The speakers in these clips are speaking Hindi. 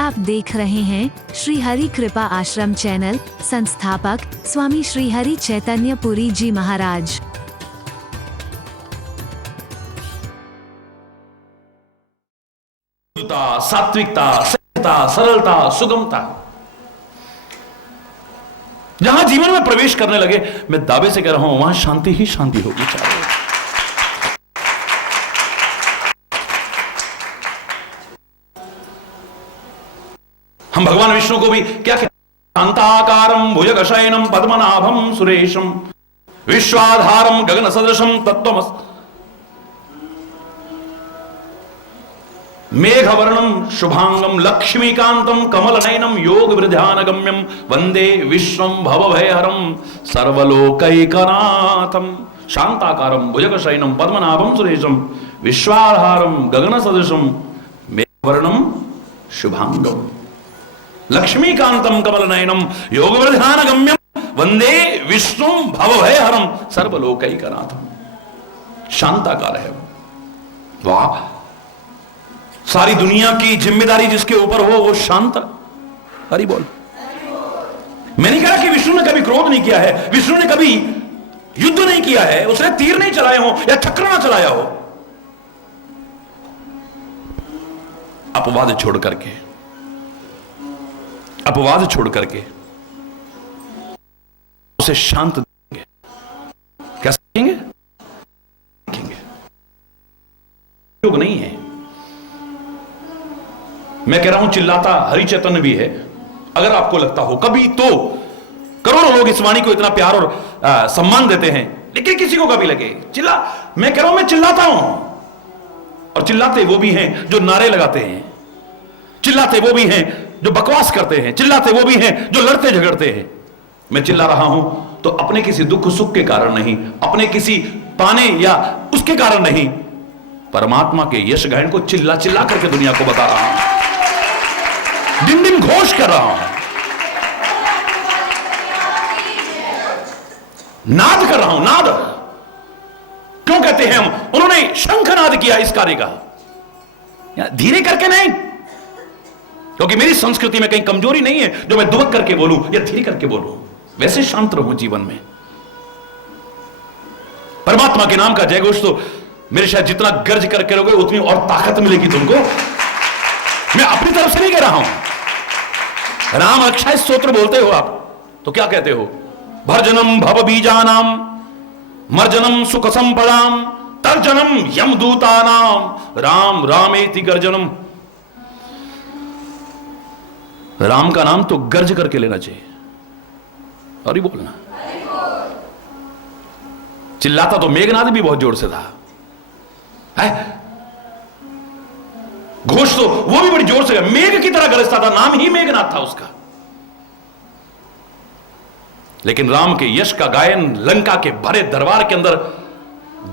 आप देख रहे हैं श्री हरि कृपा आश्रम चैनल। संस्थापक स्वामी श्री हरि चैतन्य पुरी जी महाराज। सात्विकता, सहजता, सरलता, सुगमता जहां जीवन में प्रवेश करने लगे, मैं दावे से कह रहा हूं वहां शांति ही शांति होगी। चारों हम भगवान विष्णु को भी क्या कहते हैं? शांताकारं भुजगशयनं पद्मनाभं सुरेशं विश्वाधारं गगन सदृशं तत्त्वमस् मेघवर्णं शुभांगं लक्ष्मीकांतं कमलनयनं योग वृद्धानगम्यं वंदे विश्वं भवभयहरं सर्वलोकैकनाथं। शांताकारं भुजगशयनं पद्मनाभं सुरेशं विश्वाधारं गगन सदृशं मेघवर्णं शुभांगं लक्ष्मीकांतं कमलनयनं योगवृद्धानगम्यं वंदे विष्णुं भवभयहरं सर्वलोकैकनाथं। शांताकार है। वाह, सारी दुनिया की जिम्मेदारी जिसके ऊपर हो वो शांत। हरि बोल। मैंने कहा कि विष्णु ने कभी क्रोध नहीं किया है, विष्णु ने कभी युद्ध नहीं किया है, उसने तीर नहीं चलाए हो या चक्र ना चलाया हो। अपवाद छोड़ करके, अपवाद छोड़ करके उसे शांत देंगे। क्या सीखेंगे? योग नहीं है। मैं कह रहा हूं चिल्लाता हरि चैतन्य भी है। अगर आपको लगता हो कभी, तो करोड़ों लोग इस वाणी को इतना प्यार और सम्मान देते हैं, लेकिन किसी को कभी लगे चिल्ला, मैं कह रहा हूं मैं चिल्लाता हूं, और चिल्लाते वो भी हैं जो नारे लगाते हैं, चिल्लाते वो भी हैं जो बकवास करते हैं, चिल्लाते वो भी हैं जो लड़ते झगड़ते हैं। मैं चिल्ला रहा हूं तो अपने किसी दुख सुख के कारण नहीं, अपने किसी पाने या उसके कारण नहीं, परमात्मा के यश गायन को चिल्ला चिल्ला करके दुनिया को बता रहा हूं, दिन दिन घोष कर रहा हूं, नाद कर रहा हूं। नाद क्यों कहते हैं हम? उन्होंने शंखनाद किया इस कार्य का, धीरे करके नहीं, क्योंकि मेरी संस्कृति में कहीं कमजोरी नहीं है जो मैं दुबक करके बोलूं या धीरे करके बोलूं। वैसे शांत रहूं जीवन में। परमात्मा के नाम का जय घोष तो मेरे शायद जितना गर्ज करके रहोगे उतनी और ताकत मिलेगी तुमको। मैं अपनी तरफ से नहीं कह रहा हूं। राम अक्षय स्तोत्र बोलते हो आप तो क्या कहते हो? भर्जनम भव बीजानाम मर्जनम सुख संपदाम तर्जनम यमदूतानाम राम रामेति गर्जनम। राम का नाम तो गर्ज करके लेना चाहिए और ही बोलना। चिल्लाता तो मेघनाद भी बहुत जोर से था, घोष तो वो भी बड़ी जोर से मेघ की तरह गरजता था, नाम ही मेघनाद था उसका। लेकिन राम के यश का गायन लंका के भरे दरबार के अंदर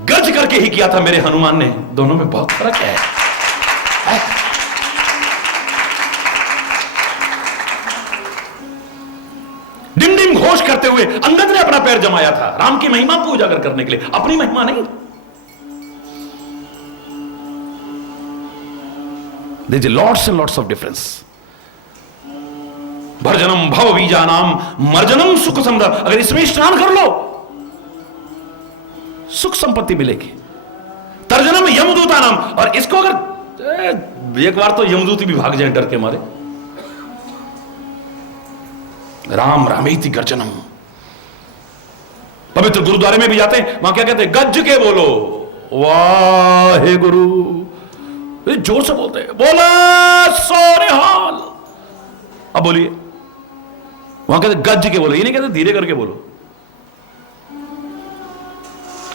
गर्ज करके ही किया था मेरे हनुमान ने। दोनों में बहुत फर्क है। डिम डिम घोष करते हुए अंगद ने अपना पैर जमाया था राम की महिमा को उजागर करने के लिए, अपनी महिमा नहीं। There is lots and lots of difference. भर्जनम भव बीजानाम मर्जनम सुख संपदा। अगर इसमें स्नान कर लो सुख संपत्ति मिलेगी। तर्जनम यमदूतानाम, और इसको अगर एक बार तो यमदूत भी भाग जाए डर के मारे। राम रामेति गर्जनम। पवित्र गुरुद्वारे में भी जाते हैं, वहां क्या कहते हैं? गज के बोलो वाहे गुरु। जोर से बोलते हैं, बोला सोनिहाल। अब बोलिए, वहां कहते गज के बोलो, ये नहीं कहते धीरे करके बोलो।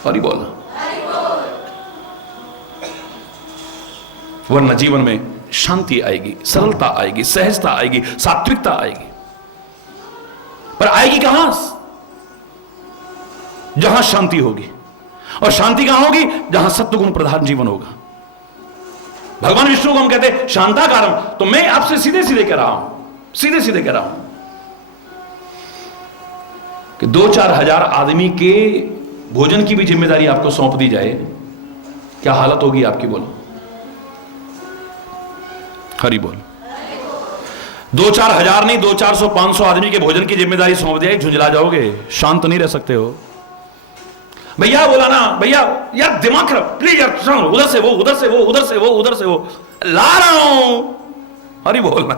और ही बोल, वरना जीवन में शांति आएगी, सरलता आएगी, सहजता आएगी, सात्विकता आएगी। पर आएगी कहां? जहां शांति होगी। और शांति कहां होगी? जहां सत्वगुण प्रधान जीवन होगा। भगवान विष्णु को हम कहते हैं शांताकारम। तो मैं आपसे सीधे सीधे कह रहा हूं, सीधे सीधे कह रहा हूं कि 2-4 हजार आदमी के भोजन की भी जिम्मेदारी आपको सौंप दी जाए, क्या हालत होगी आपकी? बोलो। हरि बोल। 2-4 हजार नहीं, 200-400-500 आदमी के भोजन की जिम्मेदारी सौंप दिया, झुंझला जाओगे, शांत नहीं रह सकते हो। भैया बोला ना, भैया यार दिमाग खराब, प्लीज यार सुनो, उधर से वो, उधर से वो, उधर से वो, उधर से वो, ला रहा हूं। अरे बोलना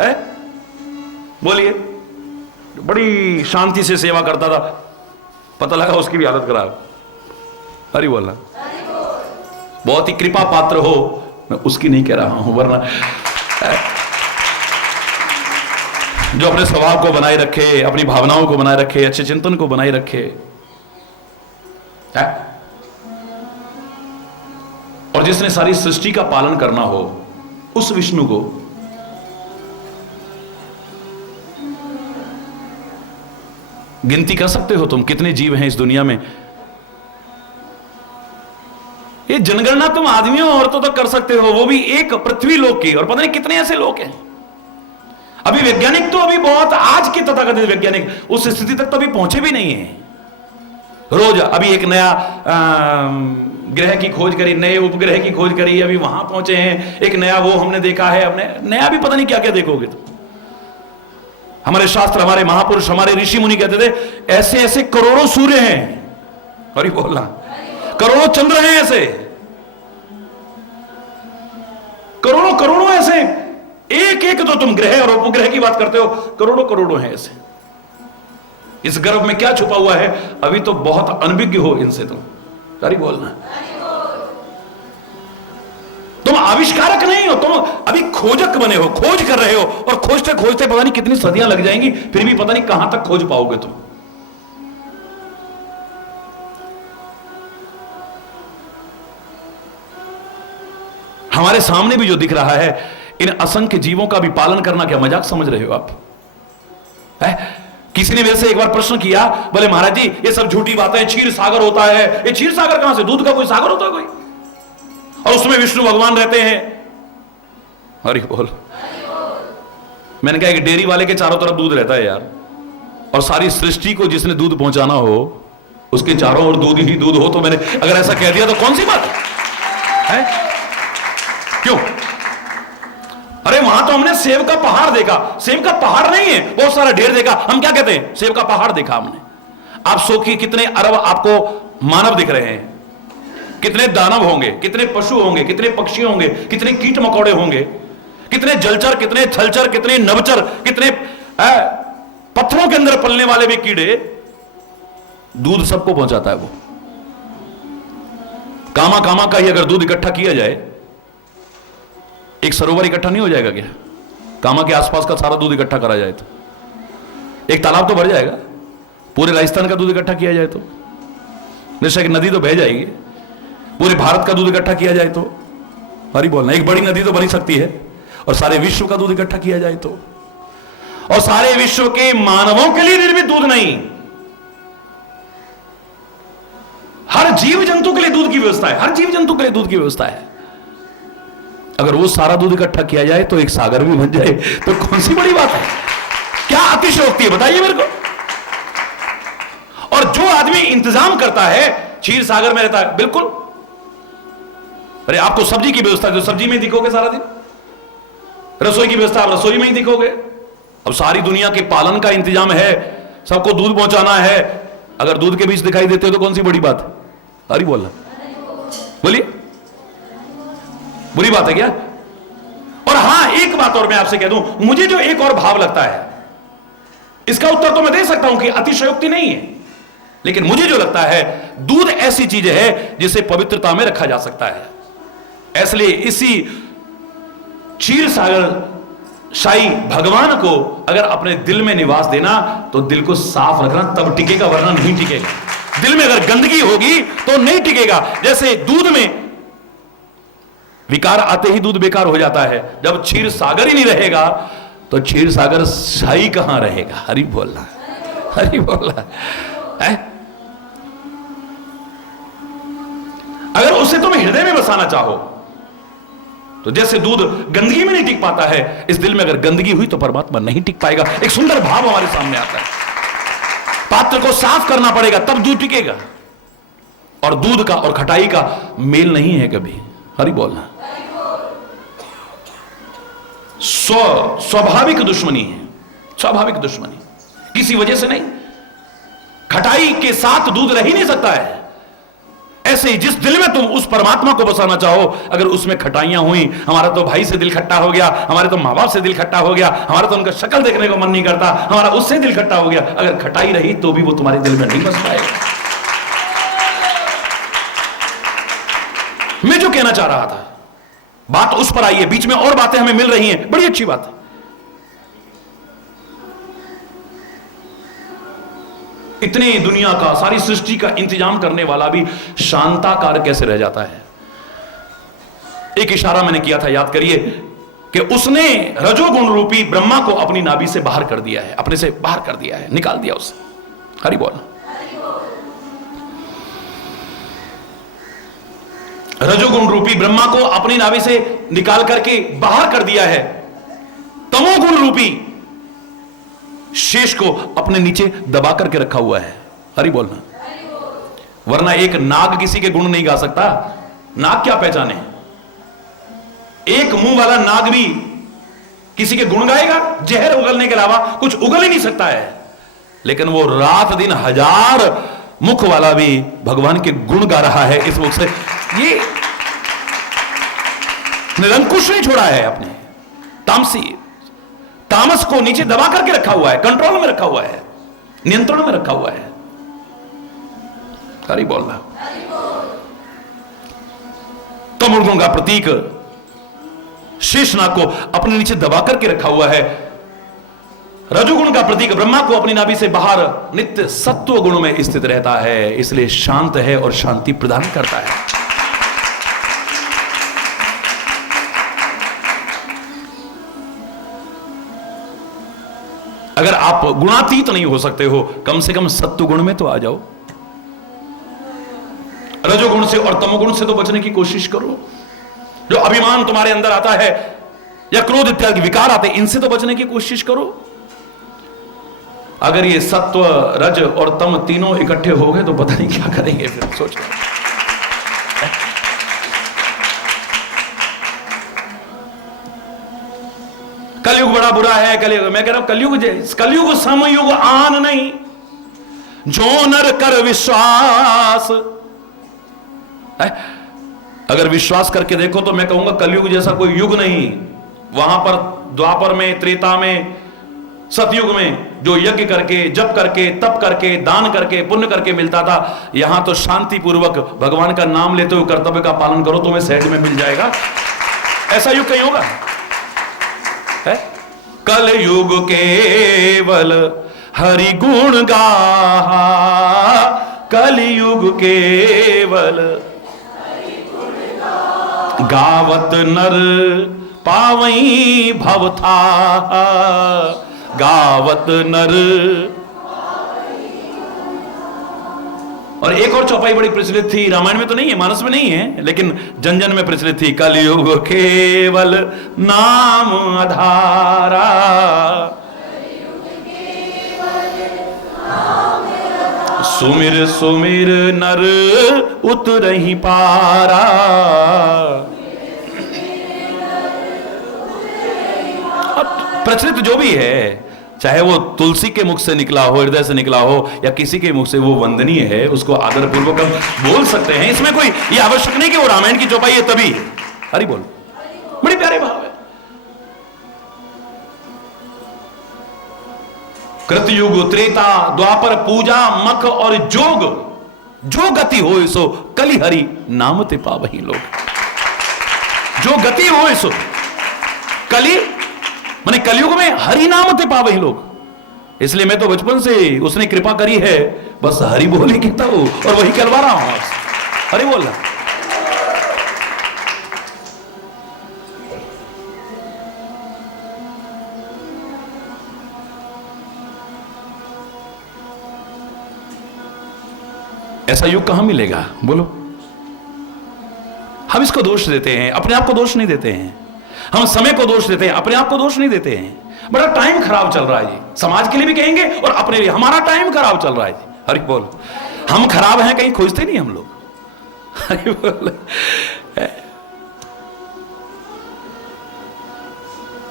है, बोलिए। बड़ी शांति से सेवा करता था, पता लगा उसकी भी हालत खराब। अरे बोलना, बहुत ही कृपा पात्र हो, मैं उसकी नहीं कह रहा हूं, वरना जो अपने स्वभाव को बनाए रखे, अपनी भावनाओं को बनाए रखे, अच्छे चिंतन को बनाए रखे, और जिसने सारी सृष्टि का पालन करना हो, उस विष्णु को गिनती कर सकते हो तुम कितने जीव हैं इस दुनिया में? ये जनगणना तुम आदमियों औरतों तक कर सकते हो, वो भी एक पृथ्वी लोक की, और पता नहीं कितने ऐसे लोग हैं। अभी वैज्ञानिक तो अभी बहुत, आज के तथाकथित वैज्ञानिक उस स्थिति तक तो अभी पहुंचे भी नहीं है। रोज अभी एक नया ग्रह की खोज करी, नए उपग्रह की खोज करी, अभी वहां पहुंचे हैं, एक नया वो हमने देखा है, हमने नया भी पता नहीं क्या क्या देखोगे तुम। हमारे शास्त्र, हमारे महापुरुष, हमारे ऋषि मुनि कहते थे ऐसे ऐसे करोड़ों सूर्य हैं, और बोलना करोड़ों चंद्र हैं, ऐसे करोड़ों करोड़ों ऐसे, एक एक तो तुम ग्रह और उपग्रह की बात करते हो, करोड़ों करोड़ों हैं ऐसे। इस गर्भ में क्या छुपा हुआ है, अभी तो बहुत अनभिज्ञ हो इनसे तुम। सारी बोलना, तुम आविष्कारक नहीं हो, तुम अभी खोजक बने हो, खोज कर रहे हो, और खोजते खोजते पता नहीं कितनी सदियां लग जाएंगी, फिर भी पता नहीं कहां तक खोज पाओगे तुम। हमारे सामने भी जो दिख रहा है, इन असंख्य जीवों का भी पालन करना क्या मजाक समझ रहे हो आप? किसी ने मेरे से एक बार प्रश्न किया, बोले महाराज जी ये सब झूठी बातें, क्षीर सागर होता है। ये क्षीर सागर कहां से? दूध का कोई सागर होता है कोई? और उसमें विष्णु भगवान रहते हैं। हरि बोल। मैंने कहा कि डेयरी वाले के चारों तरफ दूध रहता है यार, और सारी सृष्टि को जिसने दूध पहुंचाना हो उसके चारों ओर दूध ही दूध हो, तो मैंने अगर ऐसा कह दिया तो कौन सी बात है? क्यों? अरे वहां तो हमने सेब का पहाड़ देखा, सेब का पहाड़ नहीं है, बहुत सारा ढेर देखा, हम क्या कहते हैं? सेब का पहाड़ देखा हमने। आप सोचिए कितने अरब आपको मानव दिख रहे हैं, कितने दानव होंगे, कितने पशु होंगे, कितने पक्षी होंगे, कितने कीट मकोड़े होंगे, कितने जलचर, कितने थलचर, कितने नभचर, कितने पत्थरों के अंदर पलने वाले भी कीड़े। दूध सबको पहुंचाता है वो। कामा कामा का ही अगर दूध इकट्ठा किया जाए, एक सरोवर इकट्ठा नहीं हो जाएगा क्या? कामा के आसपास का सारा दूध इकट्ठा करा जाए तो एक तालाब तो भर जाएगा। पूरे राजस्थान का दूध इकट्ठा किया जाए तो निश्चय की नदी तो बह जाएगी। पूरे भारत का दूध इकट्ठा किया जाए तो, हरी बोलना, एक बड़ी नदी तो बनी सकती है। और सारे विश्व का दूध इकट्ठा किया जाए तो, और सारे विश्व के मानवों के लिए निर्मित दूध नहीं, हर जीव जंतु के लिए दूध की व्यवस्था है, हर जीव जंतु के लिए दूध की व्यवस्था है। अगर वो सारा दूध इकट्ठा किया जाए तो एक सागर भी बन जाए तो कौन सी बड़ी बात है? क्या अतिशयोक्ति है बताइए मेरे को? और जो आदमी इंतजाम करता है, क्षीर सागर में रहता है, बिल्कुल। अरे आपको सब्जी की व्यवस्था, जो सब्जी में ही दिखोगे सारा दिन, रसोई की व्यवस्था आप रसोई में ही दिखोगे। अब सारी दुनिया के पालन का इंतजाम है, सबको दूध पहुंचाना है, अगर दूध के बीच दिखाई देते हो तो कौन सी बड़ी बात है? अरे बोलना, बोलिए, बुरी बात है क्या? और हां, एक बात और मैं आपसे कह दूं, मुझे जो एक और भाव लगता है, इसका उत्तर तो मैं दे सकता हूं कि अतिशयोक्ति नहीं है, लेकिन मुझे जो लगता है, दूध ऐसी चीज है जिसे पवित्रता में रखा जा सकता है। इसलिए इसी क्षीर सागर शाही भगवान को अगर अपने दिल में निवास देना, तो दिल को साफ रखना, तब टिकेगा, वरना नहीं टिकेगा। दिल में अगर गंदगी होगी तो नहीं टिकेगा। जैसे दूध में विकार आते ही दूध बेकार हो जाता है, जब क्षीर सागर ही नहीं रहेगा तो क्षीर सागर शाही कहां रहेगा? हरि बोलना, हरि बोलना है। अगर उसे तुम हृदय में बसाना चाहो, तो जैसे दूध गंदगी में नहीं टिक पाता है, इस दिल में अगर गंदगी हुई तो परमात्मा नहीं टिक पाएगा। एक सुंदर भाव हमारे सामने आता है, पात्र को साफ करना पड़ेगा तब दूध टिकेगा। और दूध का और खटाई का मेल नहीं है कभी। हरि बोलना। स्वाभाविक दुश्मनी है, स्वाभाविक दुश्मनी, किसी वजह से नहीं। खटाई के साथ दूध रह ही नहीं सकता है। ऐसे ही जिस दिल में तुम उस परमात्मा को बसाना चाहो, अगर उसमें खटाइयां हुई, हमारा तो भाई से दिल खट्टा हो गया, हमारे तो माँ बाप से दिल खट्टा हो गया, हमारा तो उनका शक्ल देखने को मन नहीं करता, हमारा उससे दिल खट्टा हो गया, अगर खटाई रही तो भी वो तुम्हारे दिल में नहीं बस पाएगा। मैं जो कहना चाह रहा था, बात उस पर आई है, बीच में और बातें हमें मिल रही हैं, बड़ी अच्छी बात है। इतनी दुनिया का, सारी सृष्टि का इंतजाम करने वाला भी शांताकार कैसे रह जाता है। एक इशारा मैंने किया था, याद करिए, कि उसने रजोगुण रूपी ब्रह्मा को अपनी नाभि से बाहर कर दिया है, अपने से बाहर कर दिया है, निकाल दिया उसे। हरि बोल। रजोगुण रूपी ब्रह्मा को अपनी नाभि से निकाल करके बाहर कर दिया है। तमोगुण रूपी शेष को अपने नीचे दबा करके रखा हुआ है। हरि बोलना। वरना एक नाग किसी के गुण नहीं गा सकता। नाग क्या पहचाने? एक मुंह वाला नाग भी किसी के गुण गाएगा? जहर उगलने के अलावा कुछ उगल ही नहीं सकता है। लेकिन वो रात दिन 1000 मुख वाला भी भगवान के गुण गा रहा है इस मुख से। ये निरंकुश नहीं छोड़ा है अपने। तामस को नीचे दबा करके रखा हुआ है, कंट्रोल में रखा हुआ है, नियंत्रण में रखा हुआ है। हरि बोलना। तमोगुण का प्रतीक शेषनाग को अपने नीचे दबा करके रखा हुआ है। रजोगुण का प्रतीक ब्रह्मा को अपनी नाभि से बाहर नित्य सत्व गुण में स्थित रहता है, इसलिए शांत है और शांति प्रदान करता है। अगर आप गुणातीत नहीं हो सकते हो, कम से कम सत्व गुण में तो आ जाओ। रजोगुण से और तमोगुण से तो बचने की कोशिश करो। जो अभिमान तुम्हारे अंदर आता है या क्रोध इत्यादि विकार आते हैं, इनसे तो बचने की कोशिश करो। अगर ये सत्व, रज और तम तीनों इकट्ठे हो गए तो पता नहीं क्या करेंगे फिर, सोचो। कलयुग बड़ा बुरा है। कलयुग, मैं कह रहा हूं कलयुग समयुग आन नहीं, जो नर कर विश्वास। अगर विश्वास करके देखो तो मैं कहूंगा कलयुग जैसा कोई युग नहीं। वहां पर द्वापर में, त्रेता में, सतयुग में जो यज्ञ करके, जप करके, तप करके, दान करके, पुण्य करके मिलता था, यहां तो शांति पूर्वक भगवान का नाम लेते हुए कर्तव्य का पालन करो, तुम्हें सहज में मिल जाएगा। ऐसा युग कहीं होगा? कल युग केवल हरि गुण गाहा, कल युग केवल गावत नर पावई भव था, गावत नर। और एक और चौपाई बड़ी प्रचलित थी, रामायण में तो नहीं है, मानस में नहीं है, लेकिन जन जन में प्रचलित थी। कलयुग केवल नाम आधारा, सुमिर सुमिर नर उतरहि पारा। प्रचलित जो भी है, चाहे वो तुलसी के मुख से निकला हो, हृदय से निकला हो, या किसी के मुख से, वो वंदनीय है, उसको आदर पूर्वक हम बोल सकते हैं। इसमें कोई ये आवश्यक नहीं कि वो रामायण की चौपाई है तभी। हरि बोल। बड़े प्यारे भाव है। कृतयुग, त्रेता, द्वापर, पूजा, मख और जोग, जो गति हो सो कलि हरि नाम ते पावहि लोग। जो गति हो सो कलि माने कलयुग में हरि नाम ते पावहि लोग। इसलिए मैं तो बचपन से उसने कृपा करी है, बस हरि बोल ही कहता हूं और वही करवा रहा हूं। हरि बोल रहा। ऐसा युग कहां मिलेगा बोलो? हम इसको दोष देते हैं, अपने आप को दोष नहीं देते हैं। हम समय को दोष देते हैं, अपने आप को दोष नहीं देते हैं। बड़ा टाइम खराब चल रहा है जी, समाज के लिए भी कहेंगे और अपने लिए। हमारा टाइम खराब चल रहा है जी। हरि बोल। हम खराब हैं कहीं खोजते नहीं हम लोग। हरि बोल।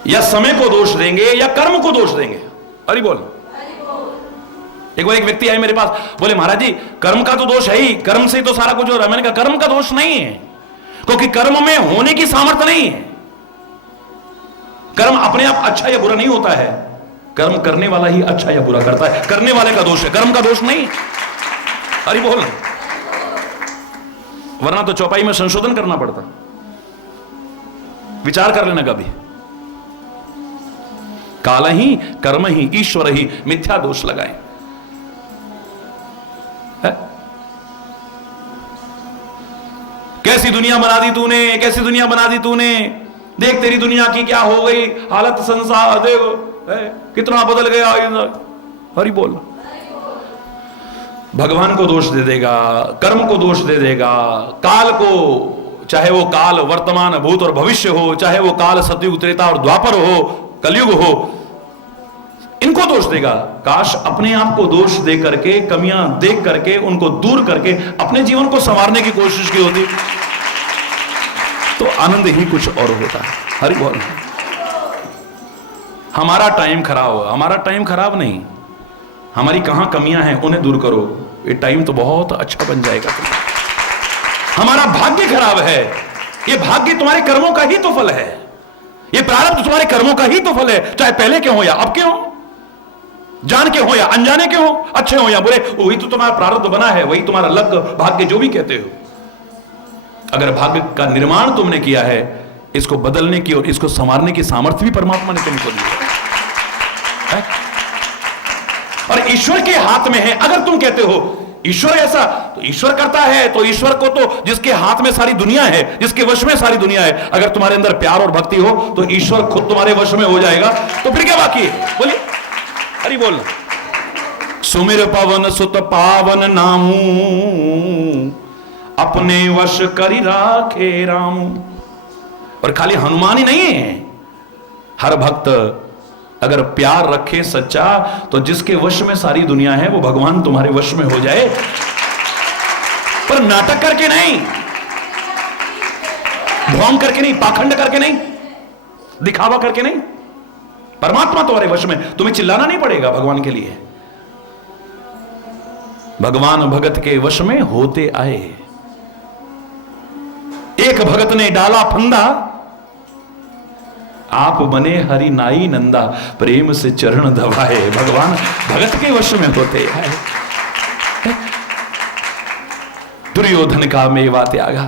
या समय को दोष देंगे या कर्म को दोष देंगे? अरे बोल। एक बार एक व्यक्ति आए मेरे पास, बोले महाराज जी कर्म का तो दोष है ही, कर्म से तो सारा कुछ हो रहा है। मैंने कहा कर्म का दोष नहीं है, क्योंकि कर्म में होने की सामर्थ्य नहीं है। कर्म अपने आप अच्छा या बुरा नहीं होता है, कर्म करने वाला ही अच्छा या बुरा करता है। करने वाले का दोष है, कर्म का दोष नहीं। अरे बोल, वरना तो चौपाई में संशोधन करना पड़ता। विचार कर लेना कभी। काल ही, कर्म ही, ईश्वर ही, मिथ्या दोष लगाए। कैसी दुनिया बना दी तूने, कैसी दुनिया बना दी तूने, देख तेरी दुनिया की क्या हो गई हालत, संसार देखो कितना बदल गया। हरि बोल। भगवान को दोष दे देगा, कर्म को दोष दे देगा, काल को, चाहे वो काल वर्तमान भूत और भविष्य हो, चाहे वो काल सतयुग त्रेता और द्वापर हो, कलयुग हो, इनको दोष देगा। काश अपने आप को दोष दे करके, कमियां देख करके, उनको दूर करके अपने जीवन को संवारने की कोशिश की होती तो आनंद ही कुछ और होता है। हरि बोल। हमारा टाइम खराब हो, हमारा टाइम खराब नहीं, हमारी कहां कमियां हैं उन्हें दूर करो, ये टाइम तो बहुत अच्छा बन जाएगा। हमारा भाग्य खराब है, ये भाग्य तुम्हारे कर्मों का ही तो फल है, ये प्रारब्ध तुम्हारे कर्मों का ही तो फल है, चाहे पहले के हो या अब के हो, जान के हो या अनजाने के हो, अच्छे हो या बुरे, वही तो तुम्हारा प्रारब्ध बना है, वही तुम्हारा लक, भाग्य जो भी कहते हो। अगर भाग्य का निर्माण तुमने किया है, इसको बदलने की और इसको संवारने की सामर्थ्य भी परमात्मा ने तुमको दी है। और ईश्वर के हाथ में है। अगर तुम कहते हो ईश्वर ऐसा, तो ईश्वर करता है, तो ईश्वर को तो जिसके हाथ में सारी दुनिया है, जिसके वश में सारी दुनिया है, अगर तुम्हारे अंदर प्यार और भक्ति हो तो ईश्वर खुद तुम्हारे वश में हो जाएगा। तो फिर क्या बाकी है? बोलिए। हरि बोल। सुमिर पवन सुत पावन नामू, अपने वश करी राखे रामू। और खाली हनुमान ही नहीं है, हर भक्त अगर प्यार रखे सच्चा, तो जिसके वश में सारी दुनिया है वो भगवान तुम्हारे वश में हो जाए। पर नाटक करके नहीं, ढोंग करके नहीं, पाखंड करके नहीं, दिखावा करके नहीं, परमात्मा तुम्हारे वश में। तुम्हें चिल्लाना नहीं पड़ेगा भगवान के लिए। भगवान भगत के वश में होते आए। एक भगत ने डाला फंदा, आप बने हरि नाई नंदा, प्रेम से चरण दबाए। भगवान भगत के वश में होते आए। दुर्योधन का मेवा त्यागा,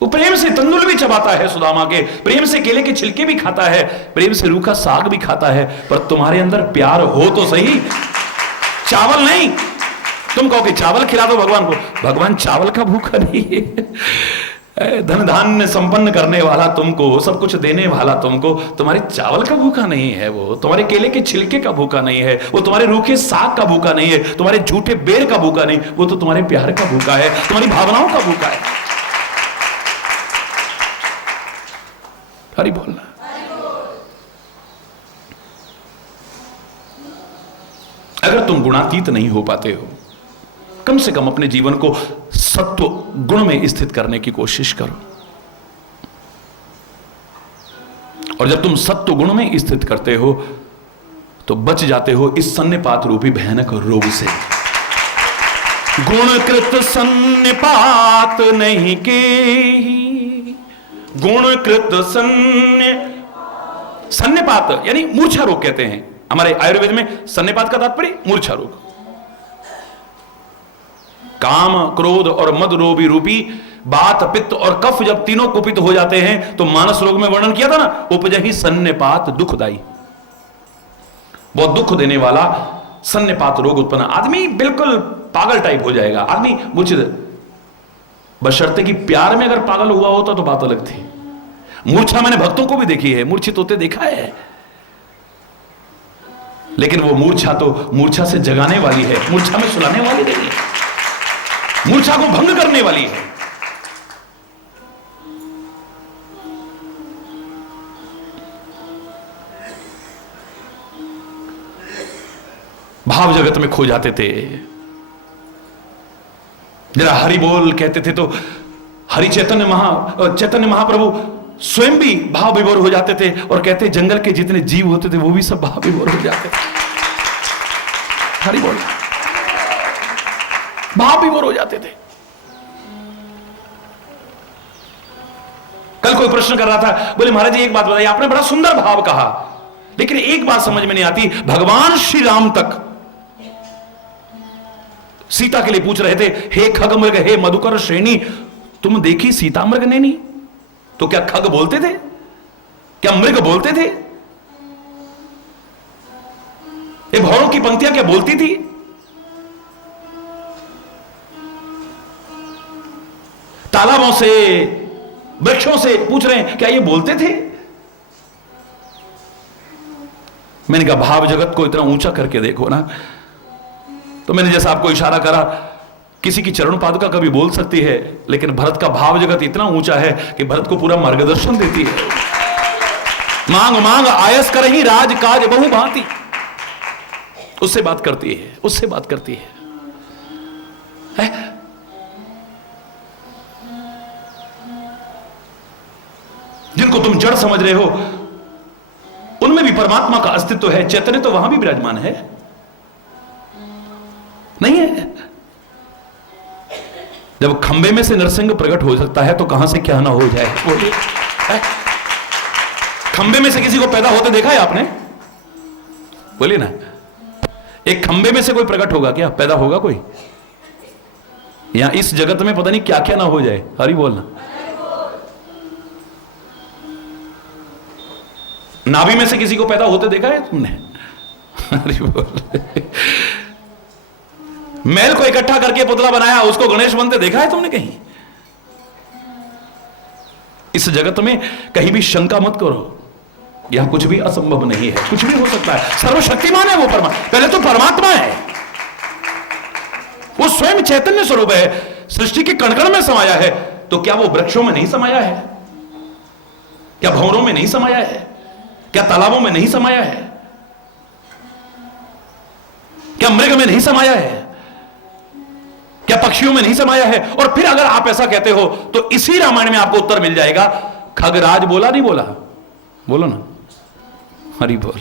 वो प्रेम से तंदुल भी चबाता है सुदामा के, प्रेम से केले के छिलके भी खाता है, प्रेम से रूखा साग भी खाता है। पर तुम्हारे अंदर प्यार हो तो सही, चावल नहीं। तुम कहो कि चावल खिला दो भगवान को, भगवान चावल का भूखा नहीं है। धन धान्य संपन्न करने वाला तुमको, सब कुछ देने वाला तुमको, तुम्हारे चावल का भूखा नहीं है। वो तुम्हारे केले के छिलके का भूखा नहीं है, वो तुम्हारे रूखे साग का भूखा नहीं है, तुम्हारे झूठे बेर का भूखा नहीं, वो तो तुम्हारे प्यार का भूखा है, तुम्हारी भावनाओं का भूखा है। हरि बोलना। अगर तुम गुणातीत नहीं हो पाते हो, कम से कम अपने जीवन को सत्व गुण में स्थित करने की कोशिश करो। और जब तुम सत्व गुण में स्थित करते हो तो बच जाते हो इस सन्निपात रूपी भयानक रोग से। गुणकृत सन्निपात नहीं के, गुणकृत सन्निपात यानी मूर्छा रोग कहते हैं। हमारे आयुर्वेद में सन्निपात का तात्पर्य मूर्छा रोग। काम, क्रोध और मद रोगी रूपी बात, पित्त और कफ जब तीनों कुपित हो जाते हैं तो मानस रोग में वर्णन किया था ना, उपजहि सन्निपात दुखदाई। बहुत दुख देने वाला सन्निपात रोग उत्पन्न, आदमी बिल्कुल पागल टाइप हो जाएगा, आदमी मूर्छित। बशर्ते कि प्यार में अगर पागल हुआ होता तो बात अलग थी। मूर्छा मैंने भक्तों को भी देखी है, मूर्छित होते देखा है, लेकिन वो मूर्छा तो मूर्छा से जगाने वाली है, मूर्छा में सुलाने वाली नहीं है, मूर्छा को भंग करने वाली है। भाव जगत में खो जाते थे, जरा हरि बोल कहते थे तो हरि चैतन्य महाप्रभु स्वयं भी भाव विभोर हो जाते थे और कहते जंगल के जितने जीव होते थे वो भी सब भाव विभोर हो जाते थे। हरि बोल, भाव विभोर हो जाते थे। कल कोई प्रश्न कर रहा था, बोले महाराज जी एक बात बताइए, आपने बड़ा सुंदर भाव कहा लेकिन एक बात समझ में नहीं आती, भगवान श्री राम तक सीता के लिए पूछ रहे थे, हे खग मृग हे मधुकर श्रेणी, तुम देखी सीता मृग नैनी। तो क्या खग बोलते थे? क्या मृग बोलते थे? ये भौरों की पंक्तियां क्या बोलती थी? तालाबों से वृक्षों से पूछ रहे हैं, क्या ये बोलते थे? मैंने कहा भाव जगत को इतना ऊंचा करके देखो ना। तो मैंने जैसा आपको इशारा करा, किसी की चरण पादुका कभी बोल सकती है, लेकिन भरत का भाव जगत इतना ऊंचा है कि भरत को पूरा मार्गदर्शन देती है। मांग मांग आयस कर ही राज काज बहु भांति, उससे बात करती है, उससे बात करती है। जिनको तुम जड़ समझ रहे हो उनमें भी परमात्मा का अस्तित्व है, चैतन्य तो वहां भी विराजमान है, नहीं है? जब खंबे में से नरसिंह प्रकट हो सकता है तो कहां से क्या ना हो जाए, बोलिए। खंबे में से किसी को पैदा होते देखा है आपने? बोलिए ना। एक खंबे में से कोई प्रकट होगा क्या? पैदा होगा कोई? यहां इस जगत में पता नहीं क्या क्या ना हो जाए। हरि बोलना। नाभि में से किसी को पैदा होते देखा है तुमने? हरि बोल। मैल को इकट्ठा करके पुतला बनाया, उसको गणेश बनते देखा है तुमने कहीं? इस जगत में कहीं भी शंका मत करो, यहां कुछ भी असंभव नहीं है, कुछ भी हो सकता है। सर्वशक्तिमान है वो परमात्मा, पहले तो परमात्मा है, वो स्वयं चैतन्य स्वरूप है, सृष्टि के कण-कण में समाया है। तो क्या वो वृक्षों में नहीं समाया है? क्या भंवरों में नहीं समाया है? क्या तालाबों में नहीं समाया है? क्या मृग में नहीं समाया है? क्या पक्षियों में नहीं समाया है? और फिर अगर आप ऐसा कहते हो तो इसी रामायण में आपको उत्तर मिल जाएगा। खगराज बोला नहीं बोला? बोलो ना। हरि बोल।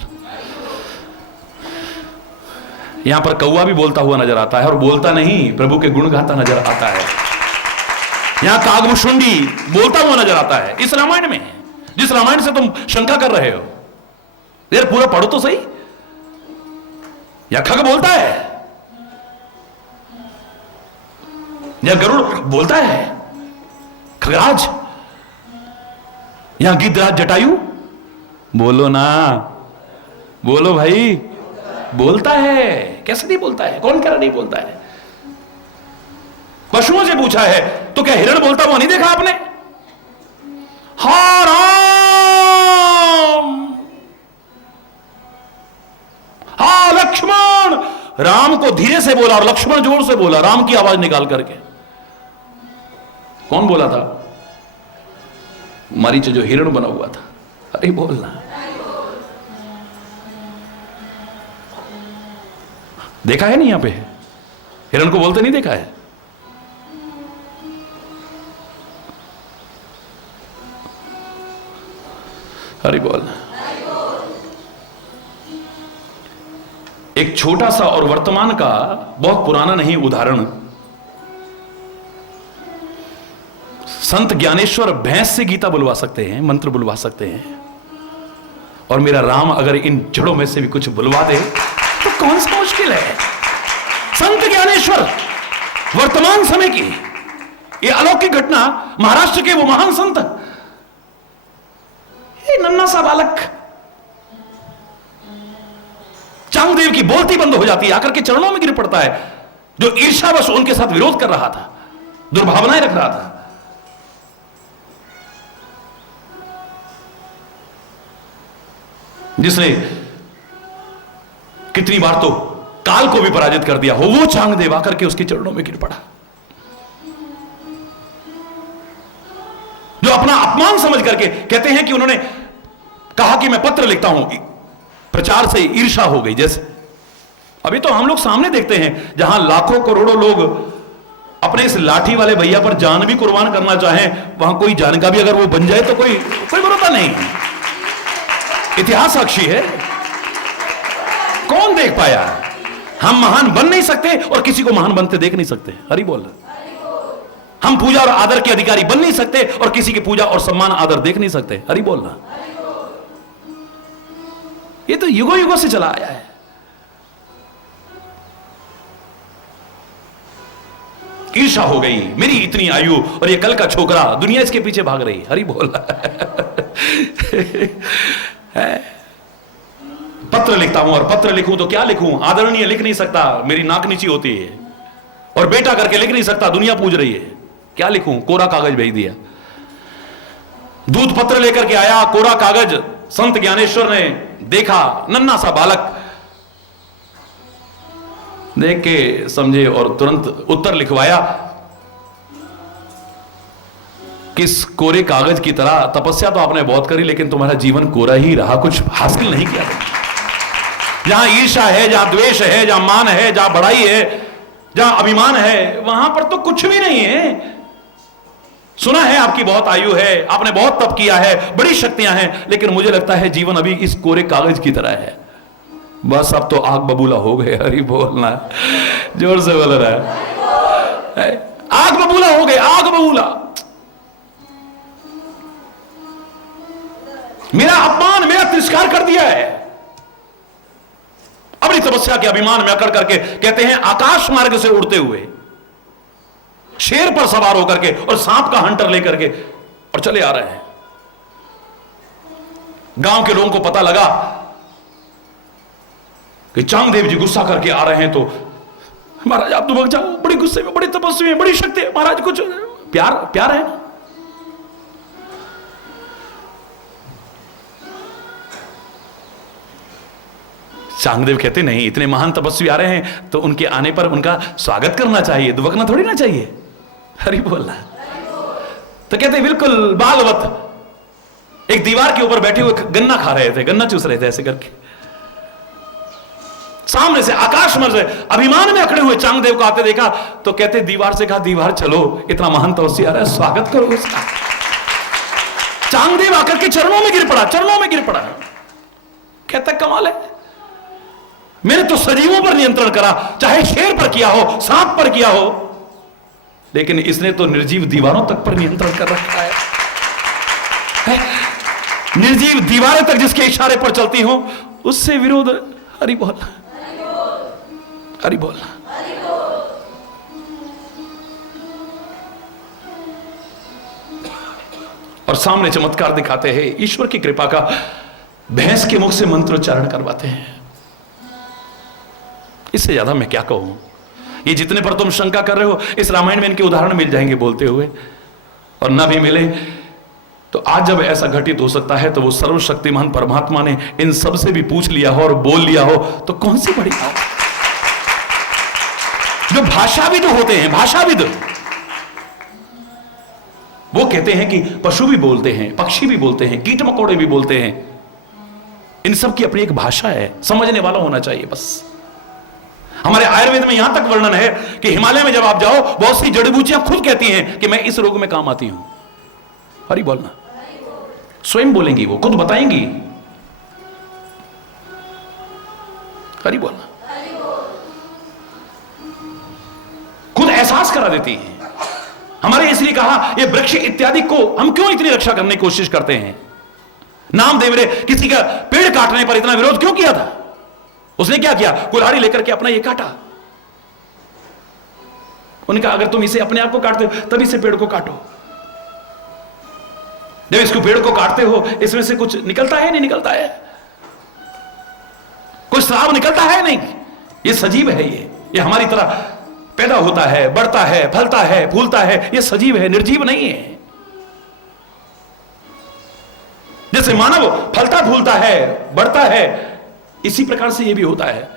यहां पर कौवा भी बोलता हुआ नजर आता है, और बोलता नहीं, प्रभु के गुण गाता नजर आता है। यहां कागभुषुंडी बोलता हुआ नजर आता है इस रामायण में, जिस रामायण से तुम शंका कर रहे हो। यार पूरा पढ़ो तो सही। या खग बोलता है, या गरुड़ बोलता है, खगराज, यहां गिद्धराज जटायु, बोलो ना, बोलो भाई, बोलता है। कैसे नहीं बोलता है? कौन कह रहा नहीं बोलता है? पशुओं से पूछा है तो क्या हिरण बोलता हुआ नहीं देखा आपने? हा राम, हा लक्ष्मण। राम को धीरे से बोला और लक्ष्मण जोर से बोला, राम की आवाज निकाल करके। कौन बोला था? मरीच जो हिरण बना हुआ था। अरे बोलना। देखा है नहीं यहां पे? हिरण को बोलते नहीं देखा है? अरे बोलना। एक छोटा सा और वर्तमान का बहुत पुराना नहीं उदाहरण, संत ज्ञानेश्वर भैंस से गीता बुलवा सकते हैं, मंत्र बुलवा सकते हैं, और मेरा राम अगर इन जड़ों में से भी कुछ बुलवा दे तो कौन सा मुश्किल है? संत ज्ञानेश्वर वर्तमान समय की ये अलौकिक घटना, महाराष्ट्र के वो महान संत, ये नन्ना सा बालक चांगदेव की बोलती बंद हो जाती है, आकर के चरणों में गिर पड़ता है, जो ईर्ष्यावश उनके साथ विरोध कर रहा था, दुर्भावनाएं रख रहा था। जिसने कितनी बार तो काल को भी पराजित कर दिया हो, वो चांगदेव आकर के उसके चरणों में गिर पड़ा। जो अपना अपमान समझ करके कहते हैं कि उन्होंने कहा कि मैं पत्र लिखता हूं, प्रचार से ईर्ष्या हो गई। जैसे अभी तो हम लोग सामने देखते हैं जहां लाखों करोड़ों लोग अपने इस लाठी वाले भैया पर जान भी कुर्बान करना चाहें, वहां कोई जान का भी अगर वो बन जाए तो कोई भरोसा नहीं। इतिहास साक्षी है। कौन देख पाया? हम महान बन नहीं सकते और किसी को महान बनते देख नहीं सकते। हरि बोल। हम पूजा और आदर के अधिकारी बन नहीं सकते और किसी की पूजा और सम्मान आदर देख नहीं सकते। हरि बोलना। ये तो युगों युगों से चला आया है। ईर्षा हो गई, मेरी इतनी आयु और ये कल का छोकरा, दुनिया इसके पीछे भाग रही। हरि बोल। पत्र लिखता हूं और पत्र लिखूं तो क्या लिखूं? आदरणीय लिख नहीं सकता, मेरी नाक नीची होती है। और बेटा करके लिख नहीं सकता, दुनिया पूज रही है। क्या लिखूं? कोरा कागज भेज दिया। दूध पत्र लेकर के आया, कोरा कागज। संत ज्ञानेश्वर ने देखा, नन्हा सा बालक देख के समझे और तुरंत उत्तर लिखवाया। किस कोरे कागज की तरह तपस्या तो आपने बहुत करी, लेकिन तुम्हारा जीवन कोरा ही रहा, कुछ हासिल नहीं किया। जहां ईर्षा है, जहां द्वेष है, जहां मान है, जहां बड़ाई है, जहां अभिमान है, वहां पर तो कुछ भी नहीं है। सुना है आपकी बहुत आयु है, आपने बहुत तप किया है, बड़ी शक्तियां हैं, लेकिन मुझे लगता है जीवन अभी इस कोरे कागज की तरह है। बस अब तो आग बबूला हो गए। हरि बोलना, जोर से बोल रहा है। आग बबूला हो गए, आग बबूला। मेरा अपमान, मेरा तिरस्कार कर दिया है। अपनी तपस्या के अभिमान में अकड़ करके कहते हैं आकाश मार्ग से उड़ते हुए, शेर पर सवार होकर के और सांप का हंटर लेकर के और चले आ रहे हैं। गांव के लोगों को पता लगा कि चांगदेव जी गुस्सा करके आ रहे हैं, तो महाराज आप तो भग जाओ, बड़ी गुस्से में, बड़ी तपस्वी में, बड़ी शक्ति है महाराज, कुछ प्यार प्यार है। चांगदेव कहते नहीं, इतने महान तपस्वी आ रहे हैं तो उनके आने पर उनका स्वागत करना चाहिए, दुबकना थोड़ी ना चाहिए। हरि बोलना। तो कहते बिल्कुल बालवत एक दीवार के ऊपर बैठे हुए गन्ना खा रहे थे, गन्ना चूस रहे थे ऐसे करके। सामने से आकाश में से अभिमान में अकड़े हुए चांगदेव को आते देखा, तो कहते दीवार से कहा, दीवार चलो, इतना महान तपस्वी आ रहा है, स्वागत करो उसका। चांगदेव आकर के चरणों में गिर पड़ा, चरणों में गिर पड़ा। कहता कमाल है, मैंने तो सजीवों पर नियंत्रण करा, चाहे शेर पर किया हो, सांप पर किया हो, लेकिन इसने तो निर्जीव दीवारों तक पर नियंत्रण कर रखा है। निर्जीव दीवारें तक जिसके इशारे पर चलती हो, उससे विरोध। हरि बोल, हरि बोल। और सामने चमत्कार दिखाते हैं, ईश्वर की कृपा का, भैंस के मुख से मंत्रोच्चारण करवाते हैं। इससे ज्यादा मैं क्या कहूं? ये जितने पर तुम शंका कर रहे हो, इस रामायण में इनके उदाहरण मिल जाएंगे बोलते हुए, और ना भी मिले तो आज जब ऐसा घटित हो सकता है तो वो सर्वशक्तिमान परमात्मा ने इन सब से भी पूछ लिया हो और बोल लिया हो, तो कौन सी बड़ी बात। जो भाषाविद होते हैं, भाषाविद, वो कहते हैं कि पशु भी बोलते हैं, पक्षी भी बोलते हैं, कीट मकोड़े भी बोलते हैं। इन सब की अपनी एक भाषा है, समझने वाला होना चाहिए बस। हमारे आयुर्वेद में यहां तक वर्णन है कि हिमालय में जब आप जाओ, बहुत सी जड़ी बूटियां खुद कहती हैं कि मैं इस रोग में काम आती हूं। हरि बोलना। स्वयं बोलेंगी, वो खुद बताएंगी। हरि बोलना। खुद एहसास करा देती हैं। हमारे इसलिए कहा ये वृक्ष इत्यादि को हम क्यों इतनी रक्षा करने की कोशिश करते हैं? नामदेव ने किसी का पेड़ काटने पर इतना विरोध क्यों किया था? उसने क्या किया? कुल्हाड़ी लेकर के अपना ये काटा। उन्होंने कहा अगर तुम इसे अपने आप को काटते हो तब इसे पेड़ को काटो। जब इसको पेड़ को काटते हो, इसमें से कुछ निकलता है नहीं निकलता है? कुछ श्राव निकलता है नहीं? ये सजीव है, ये हमारी तरह पैदा होता है, बढ़ता है, फलता है, फूलता है। ये सजीव है, निर्जीव नहीं है। जैसे मानव फलता फूलता है, बढ़ता है, इसी प्रकार से ये भी होता है।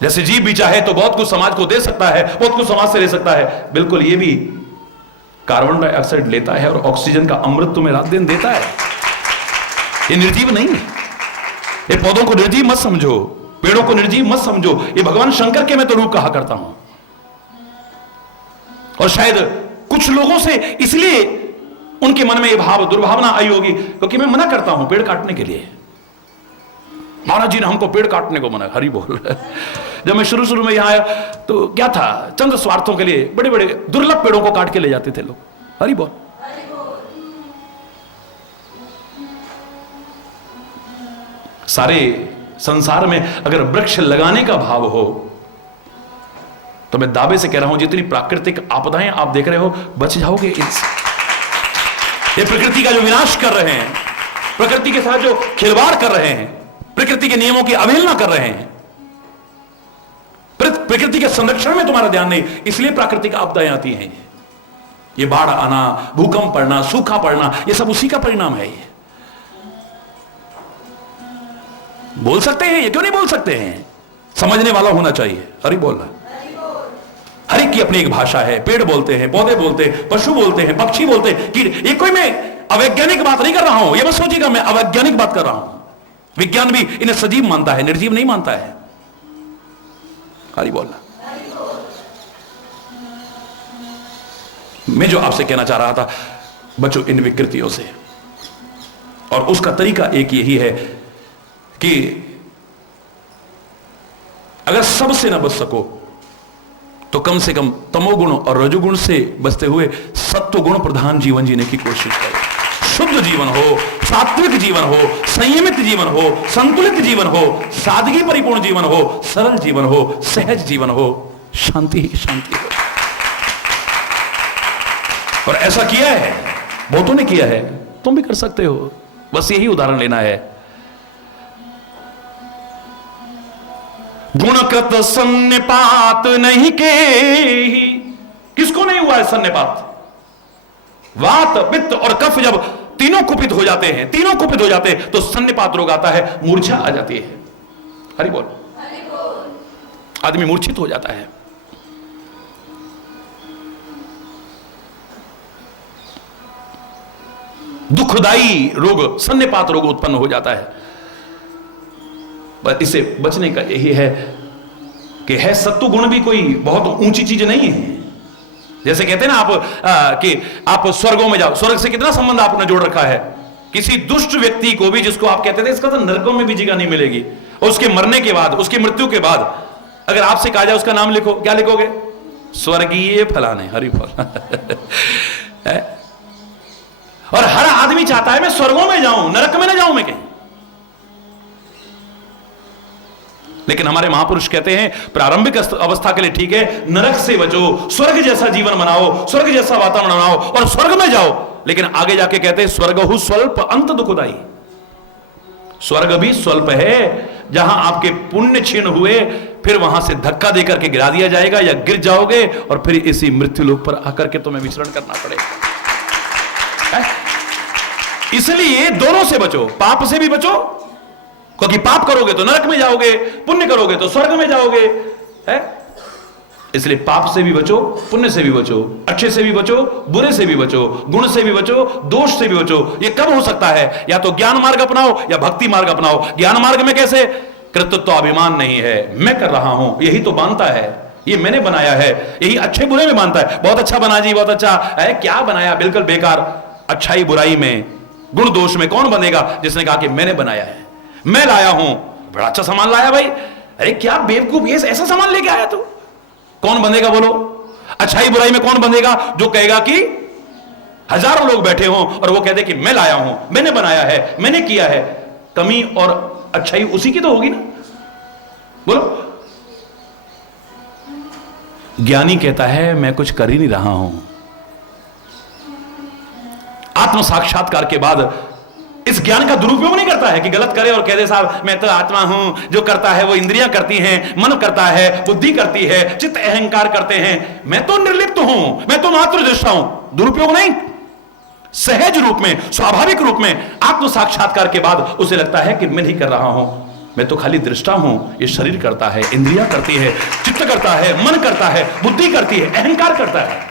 जैसे जीव भी चाहे तो बहुत कुछ समाज को दे सकता है, बहुत कुछ समाज से ले सकता है, बिल्कुल ये भी कार्बन डाइऑक्साइड लेता है और ऑक्सीजन का अमृत तुम्हें रात दिन देता है। ये निर्जीव नहीं है। ये पौधों को निर्जीव मत समझो, पेड़ों को निर्जीव मत समझो। ये भगवान शंकर के मैं तो रूप कहा करता हूं। और शायद कुछ लोगों से इसलिए उनके मन में ये भाव दुर्भावना आई होगी क्योंकि मैं मना करता हूं पेड़ काटने के लिए। महाराज जी ने हमको पेड़ काटने को मना, हरि बोल। जब मैं शुरू में यहां आया तो क्या था, चंद स्वार्थों के लिए बड़े बड़े दुर्लभ पेड़ों को काट के ले जाते थे लोग, हरि बोल। सारे संसार में अगर वृक्ष लगाने का भाव हो तो मैं दावे से कह रहा हूं जितनी प्राकृतिक आपदाएं आप देख रहे हो बच जाओगे इनसे। ये प्रकृति का जो विनाश कर रहे हैं, प्रकृति के साथ जो खिलवाड़ कर रहे हैं, प्रकृति के नियमों की अवहेलना कर रहे हैं, प्रकृति के संरक्षण में तुम्हारा ध्यान नहीं, इसलिए प्राकृतिक आपदाएं आती हैं। ये बाढ़ आना, भूकंप पड़ना, सूखा पड़ना, ये सब उसी का परिणाम है। ये बोल सकते हैं, ये क्यों नहीं बोल सकते हैं? समझने वाला होना चाहिए, हरि बोलना। हर एक की अपनी एक भाषा है। पेड़ बोलते हैं, पौधे बोलते हैं, पशु बोलते हैं, पक्षी बोलते हैं कि ये कोई मैं अवैज्ञानिक बात नहीं कर रहा हूं, ये मत सोचिएगा मैं अवैज्ञानिक बात कर रहा हूं। विज्ञान भी इन्हें सजीव मानता है, निर्जीव नहीं मानता है। हरि बोलना। मैं जो आपसे कहना चाह रहा था, बचो इन विकृतियों से, और उसका तरीका एक यही है कि अगर सबसे ना बच सको तो कम से कम तमोगुण और रजोगुण से बचते हुए सत्वगुण प्रधान जीवन जीने की कोशिश करें। शुद्ध जीवन हो, सात्विक जीवन हो, संयमित जीवन हो, संतुलित जीवन हो, सादगी परिपूर्ण जीवन हो, सरल जीवन हो, सहज जीवन हो, शांति ही शांति हो। और ऐसा किया है, बहुतों ने किया है, तुम भी कर सकते हो। बस यही उदाहरण लेना है। गुणकृत सन्निपात नहीं के ही, किसको नहीं हुआ है सन्निपात? वात, पित्त और कफ जब तीनों कुपित हो जाते हैं, तीनों कुपित हो जाते हैं तो सन्निपात रोग आता है, मूर्छा आ जाती है। हरि बोल। आदमी मूर्छित हो जाता है। दुखदाई रोग सन्निपात रोग उत्पन्न हो जाता है। बस इसे बचने का यही है कि है सत्व गुण भी कोई बहुत ऊंची चीज नहीं है। जैसे कहते हैं ना आप कि आप स्वर्गों में जाओ, स्वर्ग से कितना संबंध आपने जोड़ रखा है। किसी दुष्ट व्यक्ति को भी जिसको आप कहते थे इसका तो नरकों में भी जगह नहीं मिलेगी, और उसके मरने के बाद, उसकी मृत्यु के बाद अगर आपसे कहा जाए उसका नाम लिखो, क्या लिखोगे? स्वर्गीय फलाने, हरि फल। और हर आदमी चाहता है मैं स्वर्गों में जाऊं, नरक में ना जाऊं मैं कहीं। लेकिन हमारे महापुरुष कहते हैं प्रारंभिक अवस्था के लिए ठीक है, नरक से बचो, स्वर्ग जैसा जीवन बनाओ, स्वर्ग जैसा वातावरण बनाओ और स्वर्ग में जाओ। लेकिन आगे जाके कहते हैं स्वर्गहु स्वल्प अंत दुखदाई। स्वर्ग भी स्वल्प है, जहां आपके पुण्य क्षीण हुए फिर वहां से धक्का देकर के गिरा दिया जाएगा या गिर जाओगे और फिर इसी मृत्यु लोक पर आकर के तुम्हें विचरण करना पड़ेगा। इसलिए दोनों से बचो, पाप से भी बचो क्योंकि पाप करोगे तो नरक में जाओगे, पुण्य करोगे तो स्वर्ग में जाओगे, है? इसलिए पाप से भी बचो, पुण्य से भी बचो, अच्छे से भी बचो, बुरे से भी बचो, गुण से भी बचो, दोष से भी बचो। ये कब हो सकता है? या तो ज्ञान मार्ग अपनाओ या भक्ति मार्ग अपनाओ। ज्ञान मार्ग में कैसे? कृतित्व अभिमान नहीं है, मैं कर रहा हूं, यही तो मानता है, ये मैंने बनाया है, यही अच्छे बुरे में मानता है। बहुत अच्छा बना जी, बहुत अच्छा है, क्या बनाया? बिल्कुल बेकार। अच्छाई बुराई में, गुण दोष में कौन बनेगा? जिसने कहा कि मैंने बनाया है, मैं लाया हूं, बड़ा अच्छा सामान लाया भाई। अरे क्या बेवकूफ, ये ऐसा सामान लेके आया तू? कौन बनेगा बोलो? अच्छाई बुराई में कौन बनेगा? जो कहेगा कि हजारों लोग बैठे हों और वो कहते कि मैं लाया हूं, मैंने बनाया है, मैंने किया है। कमी और अच्छाई उसी की तो होगी ना, बोलो। ज्ञानी कहता है मैं कुछ कर ही नहीं रहा हूं। आत्म साक्षात्कार के बाद इस ज्ञान का दुरुपयोग नहीं करता है कि गलत करे और कह दे साहब मैं तो आत्मा हूं, जो करता है वो इंद्रियां करती हैं, मन करता है, बुद्धि करती है, चित्त अहंकार करते हैं, मैं तो निर्लिप्त हूं, मैं तो मात्र दृष्टा हूं। दुरुपयोग नहीं, सहज रूप में, स्वाभाविक रूप में आत्म साक्षात्कार के बाद उसे लगता है कि मैं नहीं कर रहा हूं, मैं तो खाली दृष्टा हूं। ये शरीर करता है, इंद्रियां करती है, चित्त करता है, मन करता है, बुद्धि करती है, अहंकार करता है।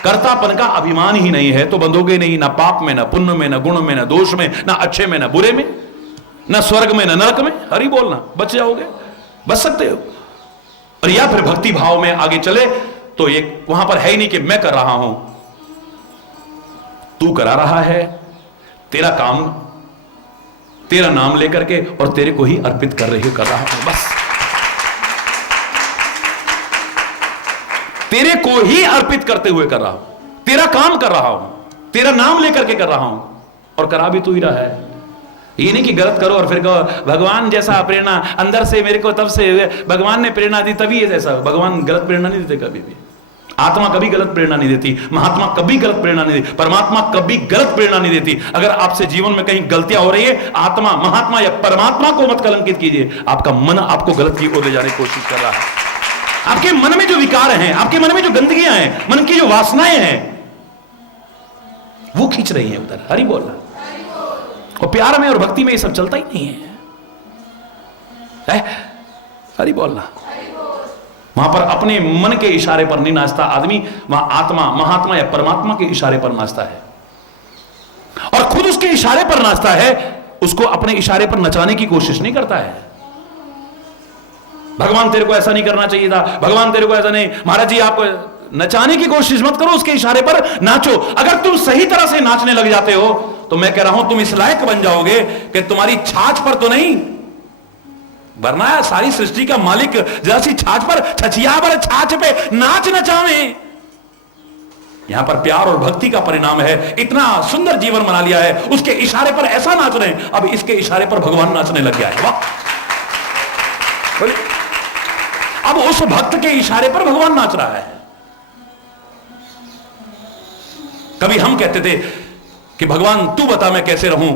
कर्तापन का अभिमान ही नहीं है तो बंधोगे नहीं, ना पाप में, ना पुण्य में, ना गुण में, ना दोष में, ना अच्छे में, ना बुरे में, ना स्वर्ग में, ना नरक में। हरि बोलना, बच जाओगे, बच सकते हो। और या फिर भक्ति भाव में आगे चले तो एक वहां पर है ही नहीं कि मैं कर रहा हूं, तू करा रहा है। तेरा काम तेरा नाम लेकर के और तेरे को ही अर्पित कर रहा हूं, बस तेरे को ही अर्पित करते हुए कर रहा हूं, तेरा काम कर रहा हूं, तेरा नाम लेकर के कर रहा हूं, और करा भी तू ही रहा है। ये नहीं कि गलत करो और फिर कहो भगवान जैसा प्रेरणा अंदर से मेरे को तब से भगवान ने प्रेरणा दी तभी ऐसा। भगवान गलत प्रेरणा नहीं देते कभी भी, आत्मा कभी गलत प्रेरणा नहीं देती, महात्मा कभी गलत प्रेरणा नहीं देती, परमात्मा कभी गलत प्रेरणा नहीं देती। अगर आपसे जीवन में कहीं गलतियां हो रही है, आत्मा महात्मा या परमात्मा को मत कलंकित कीजिए, आपका मन आपको गलत की ओर ले जाने की कोशिश कर रहा है। आपके मन में जो विकार हैं, आपके मन में जो गंदगियां हैं, मन की जो वासनाएं हैं, वो खींच रही हैं उधर। हरि बोल रहा। और प्यार में और भक्ति में ये सब चलता ही नहीं है। हरि बोलना। वहां पर अपने मन के इशारे पर नहीं नाचता आदमी, वहां आत्मा महात्मा या परमात्मा के इशारे पर नाचता है, और खुद उसके इशारे पर नाचता है, उसको अपने इशारे पर नचाने की कोशिश नहीं करता है। भगवान तेरे को ऐसा नहीं करना चाहिए था, भगवान तेरे को ऐसा नहीं, महाराज जी आप नचाने की कोशिश मत करो, उसके इशारे पर नाचो। अगर तुम सही तरह से नाचने लग जाते हो तो मैं कह रहा हूं तुम इस लायक बन जाओगे कि तुम्हारी छाछ पर तो नहीं, वरना सारी सृष्टि का मालिक जरा सी छाछ पर, छछिया पर छाछ पे नाच नचावे। यहां पर प्यार और भक्ति का परिणाम है। इतना सुंदर जीवन बना लिया है, उसके इशारे पर ऐसा नाच रहे हैं, अब इसके इशारे पर भगवान नाचने लग गया है। वाह, अब उस भक्त के इशारे पर भगवान नाच रहा है। कभी हम कहते थे कि भगवान तू बता मैं कैसे रहूं,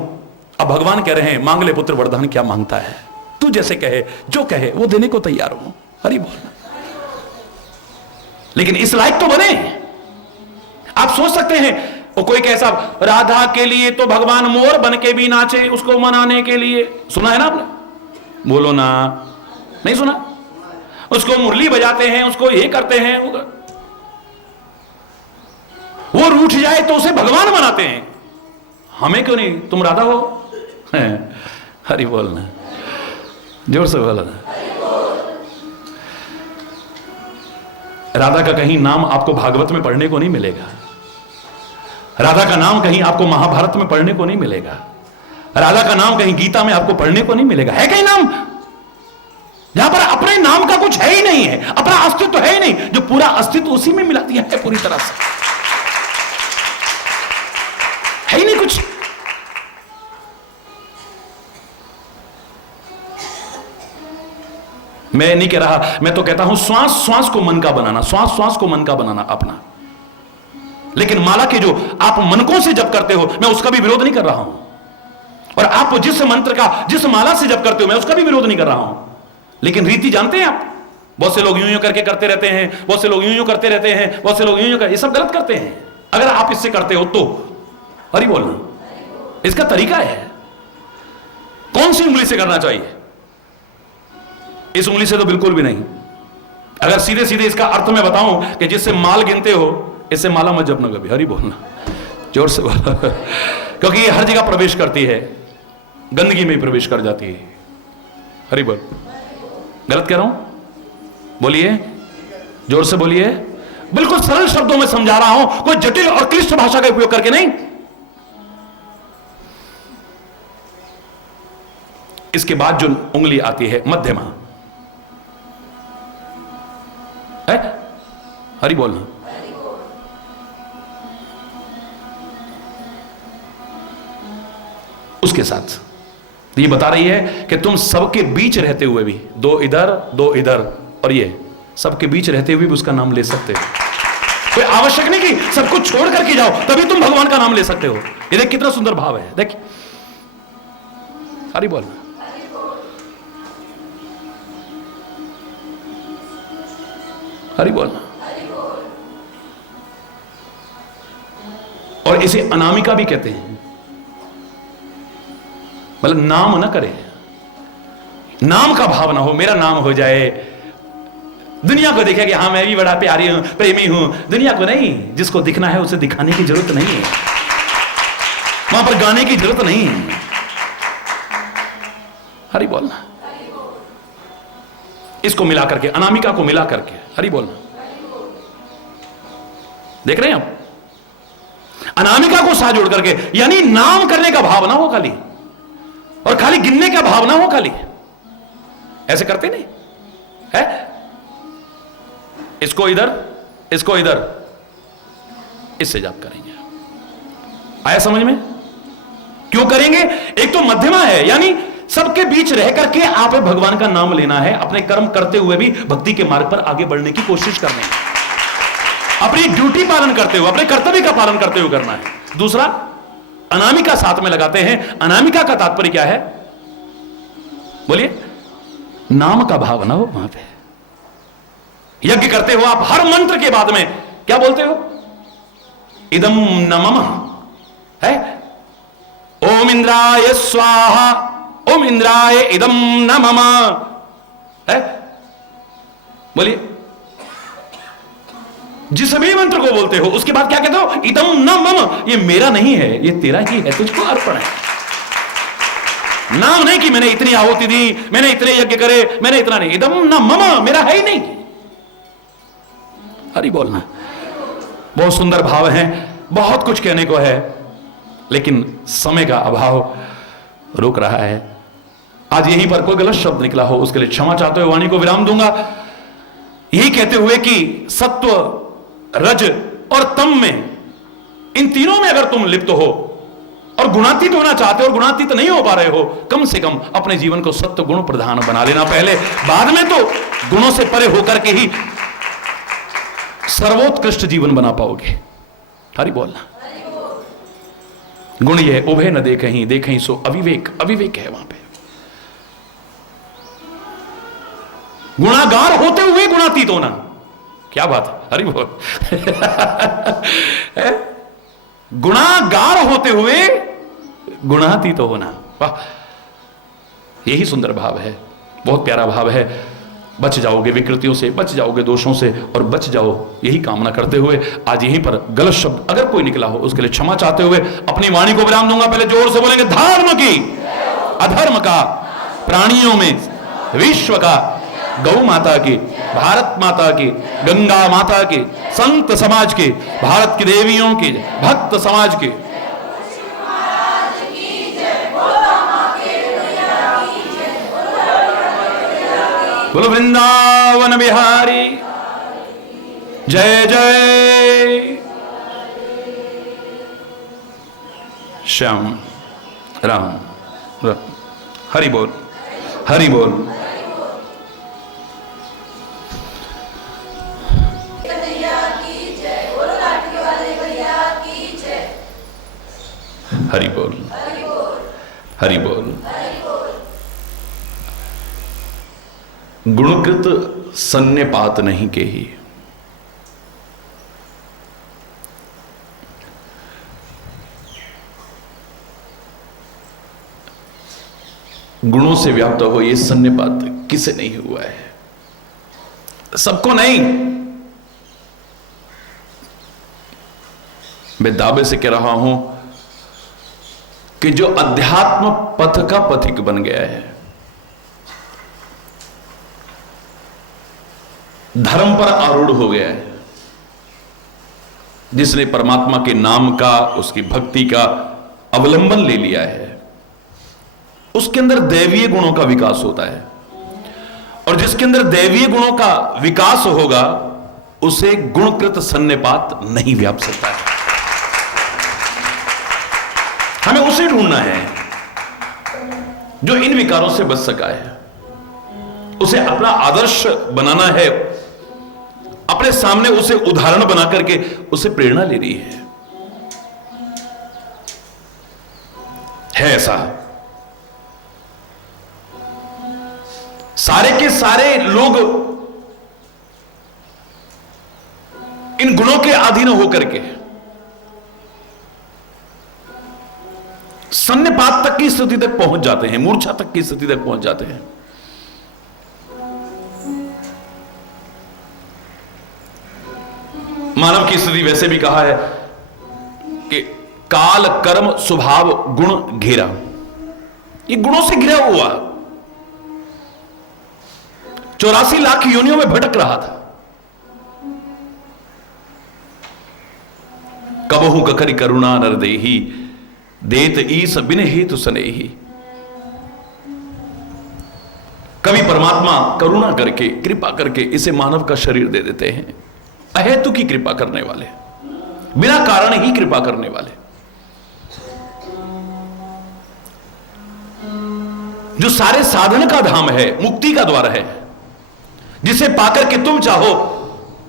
अब भगवान कह रहे हैं मांग ले पुत्र वरदान, क्या मांगता है, तू जैसे कहे जो कहे वो देने को तैयार हूं। हरि बोल। लेकिन इस लायक तो बने। आप सोच सकते हैं वो कोई कैसा, राधा के लिए तो भगवान मोर बन के भी नाचे उसको मनाने के लिए। सुना है ना आपने? बोलो ना, नहीं सुना? उसको मुरली बजाते हैं, उसको ये करते हैं, वो रूठ जाए तो उसे भगवान बनाते हैं। हमें क्यों नहीं? तुम राधा हो। हरि बोलना, जोर से बोलना। राधा का कहीं नाम आपको भागवत में पढ़ने को नहीं मिलेगा, राधा का नाम कहीं आपको महाभारत में पढ़ने को नहीं मिलेगा, राधा का नाम कहीं गीता में आपको पढ़ने को नहीं मिलेगा। है कहीं नाम जहां पर अपने नाम का कुछ है ही नहीं है, अपना अस्तित्व है ही नहीं, जो पूरा अस्तित्व उसी में मिला दिया है पूरी तरह से, है ही नहीं कुछ। मैं नहीं कह रहा, मैं तो कहता हूं श्वास श्वास को मन का बनाना, श्वास श्वास को मन का बनाना अपना। लेकिन माला के जो आप मनकों से जप करते हो, मैं उसका भी विरोध नहीं कर रहा हूं, और आप जिस मंत्र का जिस माला से जप करते हो मैं उसका भी विरोध नहीं कर रहा हूं। लेकिन रीति जानते हैं आप, बहुत से लोग यूं यूं करके करते रहते हैं, बहुत से लोग यूं यूं करते रहते हैं, बहुत से लोग यूं यूं कर, ये सब गलत करते हैं। अगर आप इससे करते हो तो हरि बोलना, इसका तरीका है। कौन सी उंगली से करना चाहिए? इस उंगली से तो बिल्कुल भी नहीं। अगर सीधे सीधे इसका अर्थ मैं बताऊं कि जिससे माल गिनते हो, इससे माला मत जपना कभी। हरि बोलना, जोर से बोलना, क्योंकि ये हर जगह प्रवेश करती है, गंदगी में प्रवेश कर जाती है। हरि बोल। गलत कह रहा हूं? बोलिए, जोर से बोलिए। बिल्कुल सरल शब्दों में समझा रहा हूं, कोई जटिल और क्लिष्ट भाषा का उपयोग करके नहीं। इसके बाद जो उंगली आती है मध्यमा, है? हरि बोलना। उसके साथ ये बता रही है कि तुम सबके बीच रहते हुए भी, दो इधर और ये सबके बीच रहते हुए भी उसका नाम ले सकते हो। कोई आवश्यक नहीं कि सब कुछ छोड़ करके जाओ तभी तुम भगवान का नाम ले सकते हो। ये देख कितना सुंदर भाव है, देख। हरि बोल, हरि बोलना। और इसे अनामिका भी कहते हैं, मतलब नाम ना करे, नाम का भाव ना हो, मेरा नाम हो जाए, दुनिया को देखे कि हाँ मैं भी बड़ा प्यारी हूं, प्रेमी हूं। दुनिया को नहीं, जिसको दिखना है उसे दिखाने की जरूरत नहीं है, वहां पर गाने की जरूरत नहीं है। हरि बोलना। इसको मिला करके, अनामिका को मिला करके हरि बोलना। देख रहे हैं आप, अनामिका को साथ जोड़ करके, यानी नाम करने का भाव ना हो खाली, और खाली गिनने का भाव ना हो खाली। ऐसे करते नहीं है, इसको इधर, इसको इधर, इससे जाप करेंगे। आया समझ में? क्यों करेंगे? एक तो मध्यमा है, यानी सबके बीच रह करके आप भगवान का नाम लेना है, अपने कर्म करते हुए भी भक्ति के मार्ग पर आगे बढ़ने की कोशिश करनी है, अपनी ड्यूटी पालन करते हुए, अपने कर्तव्य का पालन करते हुए करना है। दूसरा, अनामिका साथ में लगाते हैं। अनामिका का तात्पर्य क्या है? बोलिए। नाम का भाव ना हो वहां पे। यज्ञ करते हो आप, हर मंत्र के बाद में क्या बोलते हो? इदम न मम है, ओम इंद्राय स्वाहा, ओम इंद्राय इदम न मम है। बोलिए। जिस भी मंत्र को बोलते हो उसके बाद क्या कहते हो? इदम न मम, ये मेरा नहीं है, ये तेरा ही है, तुझको अर्पण है। नाम नहीं कि मैंने इतनी आहुति दी, मैंने इतने यज्ञ करे, मैंने इतना नहीं। इदम न मम, मेरा है ही नहीं। हरि बोलना। बहुत सुंदर भाव है, बहुत कुछ कहने को है, लेकिन समय का अभाव रोक रहा है। आज यहीं पर कोई गलत शब्द निकला हो उसके लिए क्षमा चाहते हुए वाणी को विराम दूंगा, यही कहते हुए कि सत्व, रज और तम में, इन तीनों में अगर तुम लिप्त हो और गुणातीत होना चाहते हो और गुणातीत नहीं हो पा रहे हो, कम से कम अपने जीवन को सत्व गुण प्रधान बना लेना पहले, बाद में तो गुणों से परे होकर के ही सर्वोत्कृष्ट जीवन बना पाओगे। हरि बोलना। गुण ये उभय न देखहीं, देखहीं सो अविवेक, अविवेक है वहां पे। गुणागार होते हुए गुणातीत होना, क्या बात है, हरि बोल। गुणागार होते हुए गुणातीत होना, वाह, यही सुंदर भाव है, बहुत प्यारा भाव है। बच जाओगे विकृतियों से, बच जाओगे दोषों से, और बच जाओ, यही कामना करते हुए आज यहीं पर गलत शब्द अगर कोई निकला हो उसके लिए क्षमा चाहते हुए अपनी वाणी को विराम दूंगा। पहले जोर से बोलेंगे, धर्म की, अधर्म का, प्राणियों में, विश्व का, गौ माता की, भारत माता की, गंगा माता की, संत समाज की, भारत की देवियों की, भक्त समाज की। बोलो वृंदावन बिहारी जय जय श्याम राम, हरि बोल, हरि बोल। हरि बोल, हरि बोल। गुणकृत सन्निपात नहीं केही, गुणों से व्याप्त हो ये सन्निपात किसे नहीं हुआ है? सबको नहीं। मैं दावे से कह रहा हूं कि जो अध्यात्म पथ का पथिक बन गया है, धर्म पर आरूढ़ हो गया है, जिसने परमात्मा के नाम का, उसकी भक्ति का अवलंबन ले लिया है, उसके अंदर दैवीय गुणों का विकास होता है, और जिसके अंदर दैवीय गुणों का विकास होगा उसे गुणकृत सन्निपात नहीं व्याप सकता है। हमें उसे ढूंढना है जो इन विकारों से बच सका है, उसे अपना आदर्श बनाना है, अपने सामने उसे उदाहरण बना करके उसे प्रेरणा ले रही है ऐसा। सारे के सारे लोग इन गुणों के अधीन होकर के सन्निपात तक की स्थिति तक पहुंच जाते हैं, मूर्छा तक की स्थिति तक पहुंच जाते हैं। मानव की स्थिति वैसे भी कहा है कि काल कर्म स्वभाव गुण घेरा, ये गुणों से घिरा हुआ 84 लाख योनियों में भटक रहा था। कबहू ककरी करुणा नर देही, देत ईस बिन हेतु सनेही। कभी परमात्मा करुणा करके, कृपा करके इसे मानव का शरीर दे देते हैं। अहेतु की कृपा करने वाले, बिना कारण ही कृपा करने वाले, जो सारे साधन का धाम है, मुक्ति का द्वार है, जिसे पाकर के तुम चाहो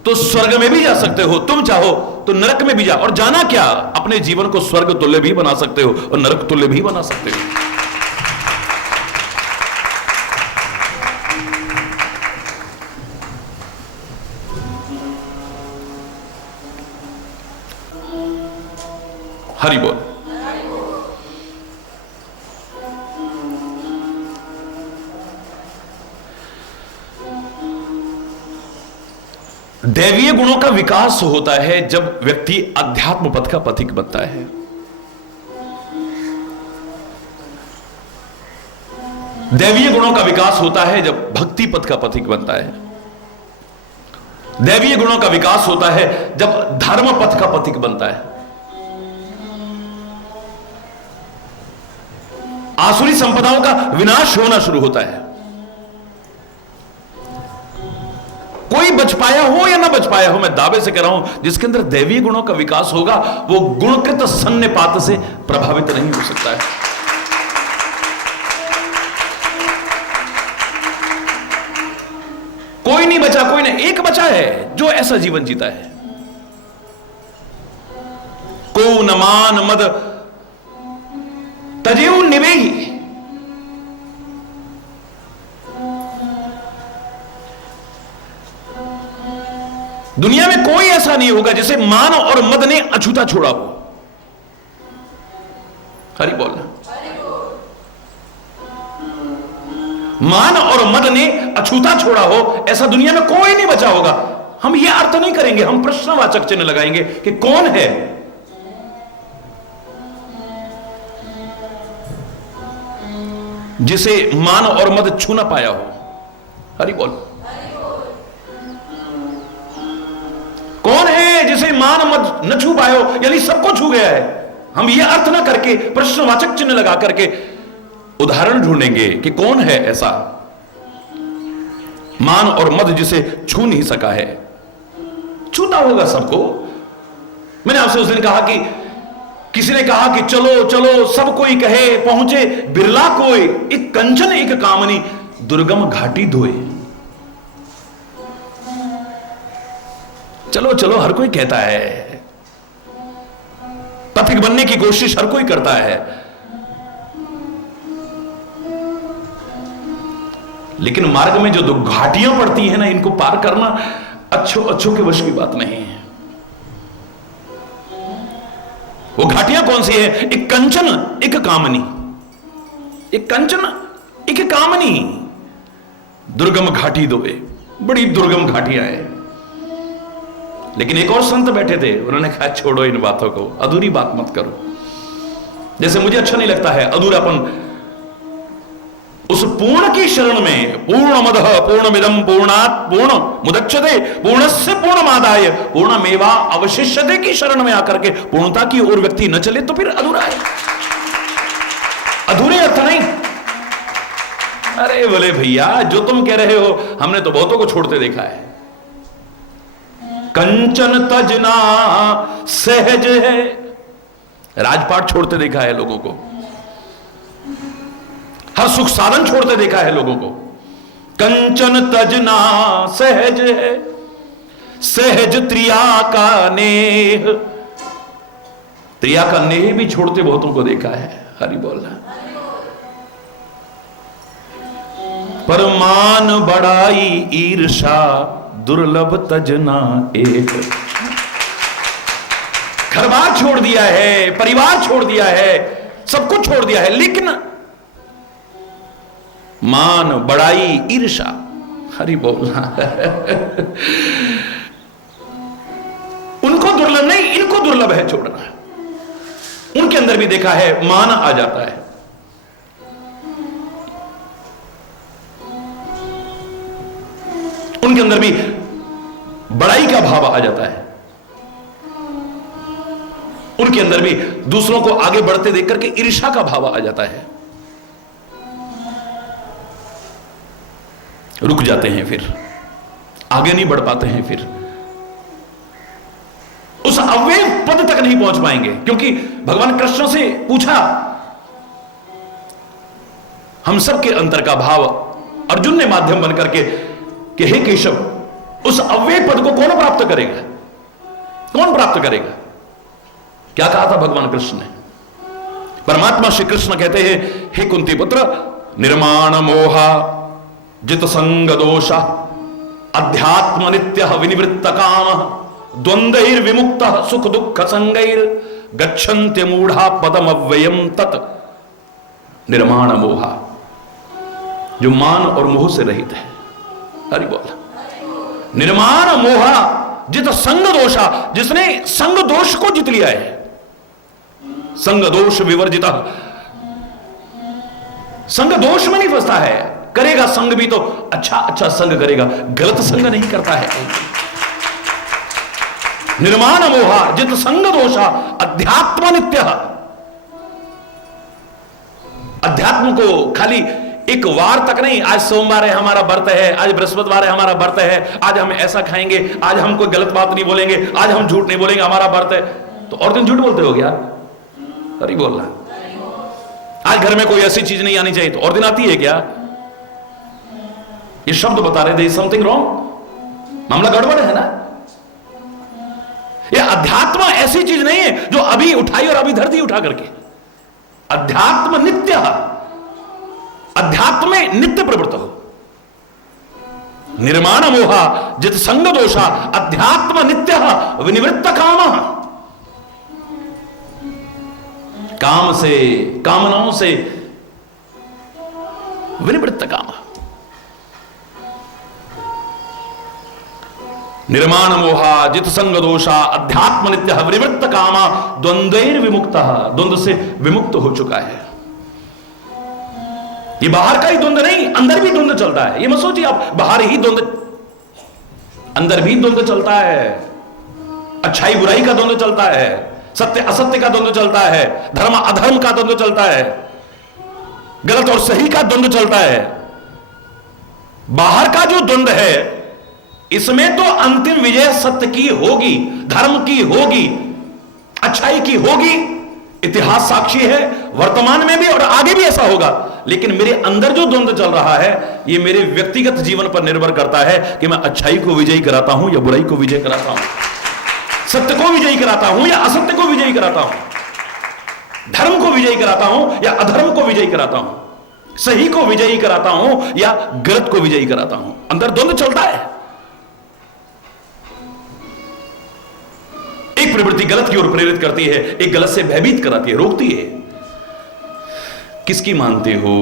तो स्वर्ग में भी जा सकते हो, तुम चाहो तो नरक में भी जा, और जाना क्या, अपने जीवन को स्वर्ग तुल्य भी बना सकते हो और नरक तुल्य भी बना सकते हो। हरि बोल। दैवीय गुणों का विकास होता है जब व्यक्ति अध्यात्म पथ का पथिक बनता है। दैवीय गुणों का विकास होता है जब भक्ति पथ का पथिक बनता है। दैवीय गुणों का विकास होता है जब धर्म पथ का पथिक बनता है। आसुरी संपदाओं का विनाश होना शुरू होता है। कोई बच पाया हो या ना बच पाया हो, मैं दावे से कह रहा हूं, जिसके अंदर दैवीय गुणों का विकास होगा वो गुणकृत सन्निपात से प्रभावित नहीं हो सकता है। कोई नहीं बचा, कोई नहीं, एक बचा है जो ऐसा जीवन जीता है। को न मान मद तजेऊ निवेही। दुनिया में कोई ऐसा नहीं होगा जिसे मान और मद ने अछूता छोड़ा हो। हरि बोल। मान और मद ने अछूता छोड़ा हो, ऐसा दुनिया में कोई नहीं बचा होगा। हम यह अर्थ नहीं करेंगे, हम प्रश्नवाचक चिन्ह लगाएंगे कि कौन है जिसे मान और मद छू ना पाया हो। हरि बोल। कौन है जिसे मान मद न छू पाया हो, यानी सबको छू गया है। हम यह अर्थ ना करके प्रश्नवाचक चिन्ह लगा करके उदाहरण ढूंढेंगे कि कौन है ऐसा मान और मद जिसे छू नहीं सका है। छूता होगा सबको। मैंने आपसे उस दिन कहा कि किसी ने कहा कि चलो चलो सब कोई कहे, पहुंचे बिरला कोई, एक कंचन एक कामनी दुर्गम घाटी धोए। चलो चलो हर कोई कहता है, पथिक बनने की कोशिश हर कोई करता है, लेकिन मार्ग में जो दो घाटियां पड़ती हैं ना, इनको पार करना अच्छों के वश की बात नहीं है। वो घाटियां कौन सी है? एक कंचन एक कामनी, एक कंचन एक कामनी दुर्गम घाटी दोए। बड़ी दुर्गम घाटियां हैं। लेकिन एक और संत बैठे थे, उन्होंने कहा छोड़ो इन बातों को, अधूरी बात मत करो। जैसे मुझे अच्छा नहीं लगता है अधूरापन। उस पूर्ण की शरण में, पूर्णमदः पूर्णमिदं पूर्णात् पूर्ण मुदच्यते पूर्णस्य पूर्णमादाय पूर्णमेवा अवशिष्यते की शरण में आकर के पूर्णता की ओर व्यक्ति न चले तो फिर अधूरा है। अधूरे अर्थ नहीं। अरे बोले भैया, जो तुम कह रहे हो हमने तो बहुतों को छोड़ते देखा है। कंचन तजना सहज है, राजपाट छोड़ते देखा है लोगों को, हर सुख साधन छोड़ते देखा है लोगों को। कंचन तजना सहज है, सहज त्रिया का नेह, त्रिया का नेह भी छोड़ते बहुतों को देखा है। हरि बोल। पर मान बड़ाई ईर्षा दुर्लभ तजना एक। घर बार छोड़ दिया है, परिवार छोड़ दिया है, सब कुछ छोड़ दिया है, लेकिन मान बड़ाई ईर्षा, हरि बोलना उनको दुर्लभ नहीं, इनको दुर्लभ है छोड़ना। उनके अंदर भी देखा है मान आ जाता है, उनके अंदर भी बड़ाई का भाव आ जाता है। उनके अंदर भी दूसरों को आगे बढ़ते देख करके ईर्ष्या का भाव आ जाता है, रुक जाते हैं, फिर आगे नहीं बढ़ पाते हैं, फिर उस अव्यय पद तक नहीं पहुंच पाएंगे। क्योंकि भगवान कृष्ण से पूछा, हम सबके अंतर का भाव अर्जुन ने माध्यम बनकर के कि हे केशव, उस अव्यय पद को कौन प्राप्त करेगा, कौन प्राप्त करेगा? क्या कहा था भगवान कृष्ण ने? परमात्मा श्री कृष्ण कहते हैं, हे कुंती पुत्र, निर्माण मोहा जित संग दोष अध्यात्म नित्य विनिवृत्त काम द्वंद्वैर विमुक्त सुख दुख संगैर गच्छन्त्य मूढ़ा पदम अव्ययम तत्। निर्माण मोहा, जो मान और मोह से रहित है। हरि बोल। निर्माण मोहा जित संग दोषा, जिसने संग दोष को जीत लिया है, संग दोष विवर्जित, संग दोष में नहीं फंसता है, करेगा संग भी तो अच्छा अच्छा संग करेगा, गलत संग नहीं करता है। निर्माण मोहा जित संग दोषा अध्यात्म नित्य, अध्यात्म को खाली एक वार तक नहीं, आज सोमवार है हमारा व्रत है, आज बृहस्पतिवार है हमारा व्रत है, आज हम ऐसा खाएंगे, आज हम कोई गलत बात नहीं बोलेंगे, आज हम झूठ नहीं बोलेंगे, हमारा व्रत है। तो और दिन झूठ बोलते हो क्या? अरे बोलना। आज घर में कोई ऐसी चीज नहीं आनी चाहिए, तो और दिन आती है क्या? ये शब्द बता रहे थे समथिंग रॉन्ग, मामला गड़बड़ है ना। ये अध्यात्म ऐसी चीज नहीं है जो अभी उठाई और अभी धर दी उठा करके। अध्यात्म नित्य, अध्यात्म में नित्य प्रवृत्त हो। निर्माण मोहा जित संग दोषा अध्यात्म नित्य विनिवृत्त काम, काम से, कामनाओं से विनिवृत्त काम। निर्माण मोहा जित संग दोषा अध्यात्म नित्य विनिवृत्त कामा द्वंद्वैर विमुक्त, द्वंद्व से विमुक्त हो चुका है। ये बाहर का ही द्वंद्व नहीं, अंदर भी द्वंद्व चलता है। ये मत सोचिए आप बाहर ही द्वंद्व, अंदर भी द्वंद्व चलता है। अच्छाई बुराई का द्वंद्व चलता है, सत्य असत्य का द्वंद्व चलता है, धर्म अधर्म का द्वंद्व चलता है, गलत और सही का द्वंद्व चलता है। बाहर का जो द्वंद्व है, इसमें तो अंतिम विजय सत्य की होगी, धर्म की होगी, अच्छाई की होगी। इतिहास साक्षी है, वर्तमान में भी और आगे भी ऐसा होगा। लेकिन मेरे अंदर जो द्वंद्व चल रहा है, ये मेरे व्यक्तिगत जीवन पर निर्भर करता है कि मैं अच्छाई को विजयी कराता हूं या बुराई को विजयी कराता हूं, सत्य को विजयी कराता हूं या असत्य को विजयी कराता हूं, धर्म को विजयी कराता हूं या अधर्म को विजयी कराता हूं, सही को विजयी कराता हूं या गलत को विजयी कराता हूं। अंदर द्वंद्व चलता है। एक प्रवृत्ति गलत की ओर प्रेरित करती है, एक गलत से भयभीत कराती है, रोकती है। किसकी मानते हो?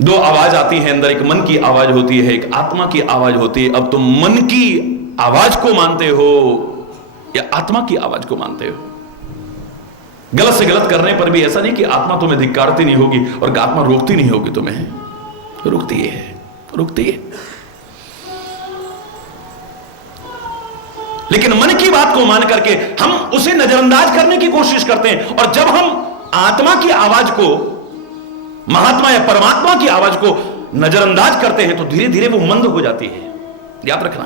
दो आवाज आती है अंदर, एक मन की आवाज होती है, एक आत्मा की आवाज होती है। अब तुम मन की आवाज को मानते हो या आत्मा की आवाज को मानते हो? गलत से गलत करने पर भी ऐसा नहीं कि आत्मा तुम्हें धिक्कारती नहीं होगी और आत्मा रोकती नहीं होगी, तुम्हें रुकती है, रुकती है। लेकिन मन की बात को मान करके हम उसे नजरअंदाज करने की कोशिश करते हैं। और जब हम आत्मा की आवाज को, महात्मा या परमात्मा की आवाज को नजरअंदाज करते हैं, तो धीरे धीरे वो मंद हो जाती है। याद रखना,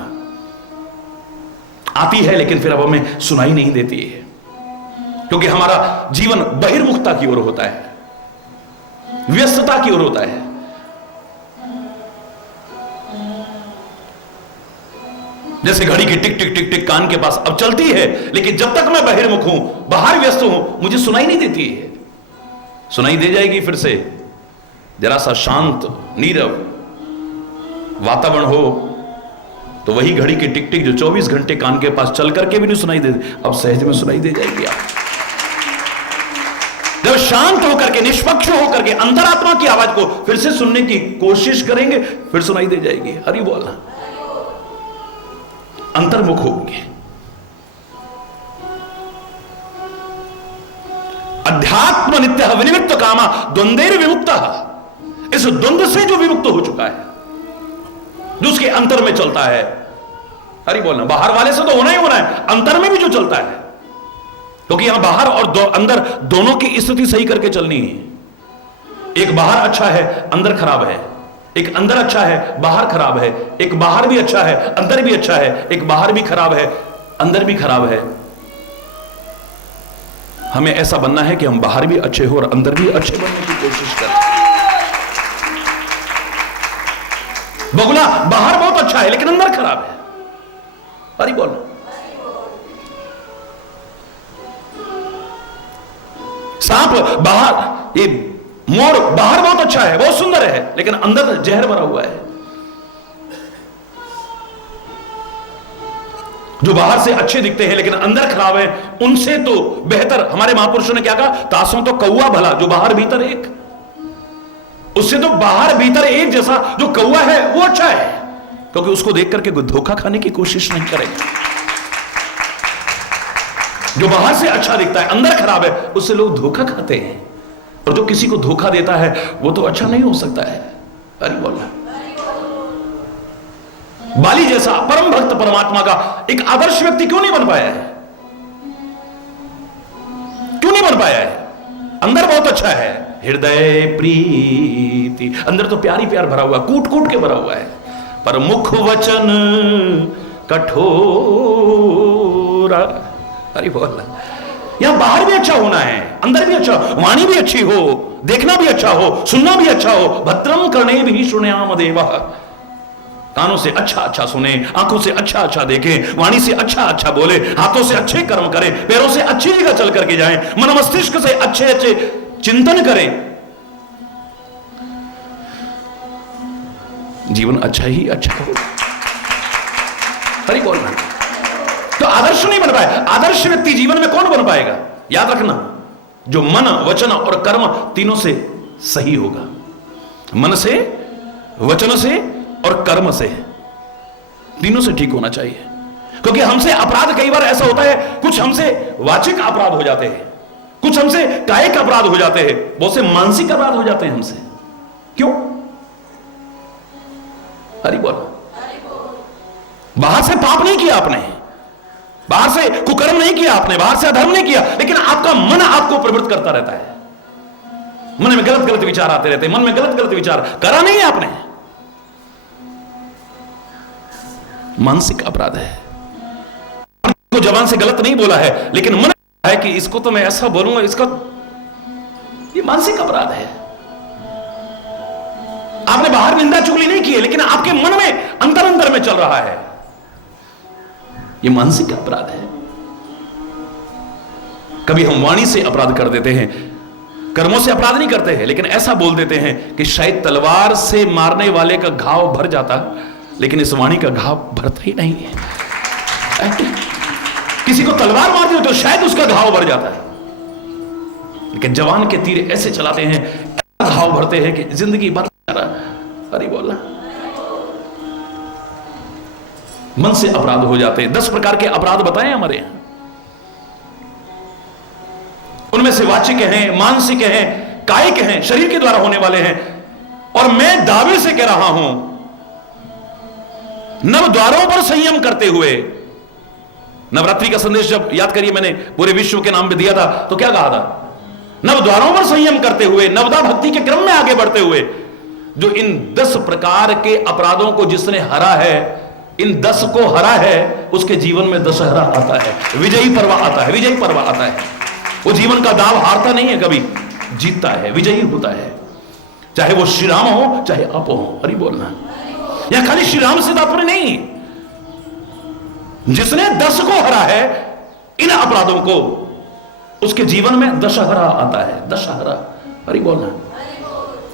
आती है लेकिन फिर अब हमें सुनाई नहीं देती है, क्योंकि हमारा जीवन बहिर्मुखता की ओर होता है, व्यस्तता की ओर होता है। जैसे घड़ी की टिक टिक टिक टिक कान के पास अब चलती है, लेकिन जब तक मैं बहिर्मुख हूं, बाहर व्यस्त हूं, मुझे सुनाई नहीं देती है। सुनाई दे जाएगी फिर से, जरा सा शांत नीरव वातावरण हो तो वही घड़ी की टिक टिक जो 24 घंटे कान के पास चल करके भी नहीं सुनाई देती, अब सहज में सुनाई दे जाएगी। आप जब शांत होकर के, निष्पक्ष होकर के अंतरात्मा की आवाज को फिर से सुनने की कोशिश करेंगे, फिर सुनाई दे जाएगी। हरि बोलना, अंतर्मुख होंगे। अध्यात्म नित्य विनिवृत्त कामा द्वंद्वैर विमुक्त, इस द्वंद्व से जो विमुक्त हो चुका है, जो उसके अंतर में चलता है। हरि बोलना, बाहर वाले से तो होना ही होना है, अंतर में भी जो चलता है, क्योंकि यहां बाहर और अंदर दोनों की स्थिति सही करके चलनी है। एक बाहर अच्छा है, अंदर खराब है। एक अंदर अच्छा है, बाहर खराब है। एक बाहर भी अच्छा है, अंदर भी अच्छा है। एक बाहर भी खराब है, अंदर भी खराब है। हमें ऐसा बनना है कि हम बाहर भी अच्छे हो और अंदर भी अच्छे बनने की कोशिश करें। बगुला बाहर बहुत अच्छा है लेकिन अंदर खराब है। अरे बोल, सांप बाहर, ये मोर बाहर बहुत अच्छा है, बहुत सुंदर है, लेकिन अंदर जहर भरा हुआ है। जो बाहर से अच्छे दिखते हैं लेकिन अंदर खराब है, उनसे तो बेहतर हमारे महापुरुषों ने क्या कहा, तासों तो कौवा भला जो बाहर भीतर एक, उससे तो बाहर भीतर एक जैसा जो कौवा है वो अच्छा है, क्योंकि उसको देख करके कोई धोखा खाने की कोशिश नहीं करेगा। जो बाहर से अच्छा दिखता है अंदर खराब है, उससे लोग धोखा खाते हैं, और जो किसी को धोखा देता है वो तो अच्छा नहीं हो सकता है। अरे बोलना, बाली जैसा परम भक्त परमात्मा का एक आदर्श व्यक्ति क्यों नहीं बन पाया है? क्यों नहीं बन पाया है? अंदर बहुत अच्छा है, हृदय प्रीति, अंदर तो प्यार ही प्यार भरा हुआ, कूट कूट के भरा हुआ है, पर मुख वचन कठोर। अरे बोलना, यहां बाहर भी अच्छा होना है, अंदर भी अच्छा, वाणी भी अच्छी हो, देखना भी अच्छा हो, सुनना भी अच्छा हो। भद्रम कर्णे भी शृणुयाम देवः, कानों से अच्छा अच्छा सुने, आंखों से अच्छा अच्छा देखें, वाणी से अच्छा अच्छा बोले, हाथों से अच्छे कर्म करें, पैरों से अच्छी जगह चल करके जाएं, मन मस्तिष्क से अच्छे अच्छे चिंतन करें, जीवन अच्छा ही अच्छा हो। अरे बोलना, तो आदर्श नहीं बन पाए। आदर्श व्यक्ति जीवन में कौन बन पाएगा? याद रखना, जो मन वचन और कर्म तीनों से सही होगा, मन से, वचन से और कर्म से, तीनों से ठीक होना चाहिए। क्योंकि हमसे अपराध कई बार ऐसा होता है, कुछ हमसे वाचिक अपराध हो जाते हैं, कुछ हमसे कायिक अपराध हो जाते हैं, बहुत से मानसिक अपराध हो जाते हैं हमसे। क्यों? अरे बोलो, बाहर से पाप नहीं किया आपने, बाहर से कुकर्म नहीं किया आपने, बाहर से अधर्म नहीं किया, लेकिन आपका मन आपको प्रवृत्त करता रहता है, मन में गलत गलत विचार आते रहते हैं, मन में गलत गलत विचार करा नहीं है आपने, मानसिक अपराध है। तो जबान से गलत नहीं बोला है, लेकिन मन है कि इसको तो मैं ऐसा बोलूंगा, इसका ये मानसिक अपराध है। आपने बाहर निंदा चुगली नहीं की है, लेकिन आपके मन में अंदर अंदर में चल रहा है, ये मानसिक अपराध है। कभी हम वाणी से अपराध कर देते हैं, कर्मों से अपराध नहीं करते हैं, लेकिन ऐसा बोल देते हैं कि शायद तलवार से मारने वाले का घाव भर जाता, लेकिन इस वाणी का घाव भरता ही नहीं है। किसी को तलवार मार दो तो शायद उसका घाव भर जाता है, लेकिन जवान के तीर ऐसे चलाते हैं, ऐसा घाव भरते हैं कि जिंदगी भर। अरे बोलना, मन से अपराध हो जाते हैं। 10 प्रकार के अपराध बताएं हमारे यहां, उनमें से वाचिक हैं, मानसिक हैं, कायिक हैं, शरीर के द्वारा होने वाले हैं। और मैं दावे से कह रहा हूं, नव द्वारों पर संयम करते हुए, नवरात्रि का संदेश जब याद करिए मैंने पूरे विश्व के नाम पे दिया था, तो क्या कहा था? नव द्वारों पर संयम करते हुए, नवदा भक्ति के क्रम में आगे बढ़ते हुए, जो इन 10 प्रकार के अपराधों को जिसने हरा है, इन 10 को हरा है, उसके जीवन में दशहरा आता है, विजयी पर्व आता है, विजयी पर्व आता है। वो जीवन का दाव हारता नहीं है, कभी जीतता है, विजयी होता है, चाहे वो श्री राम हो चाहे आप हो। अरे बोलना, या खाली श्री राम से तात्पर्य नहीं, जिसने 10 को हरा है, इन अपराधों को, उसके जीवन में दशहरा आता है, दशहरा। अरे बोलना,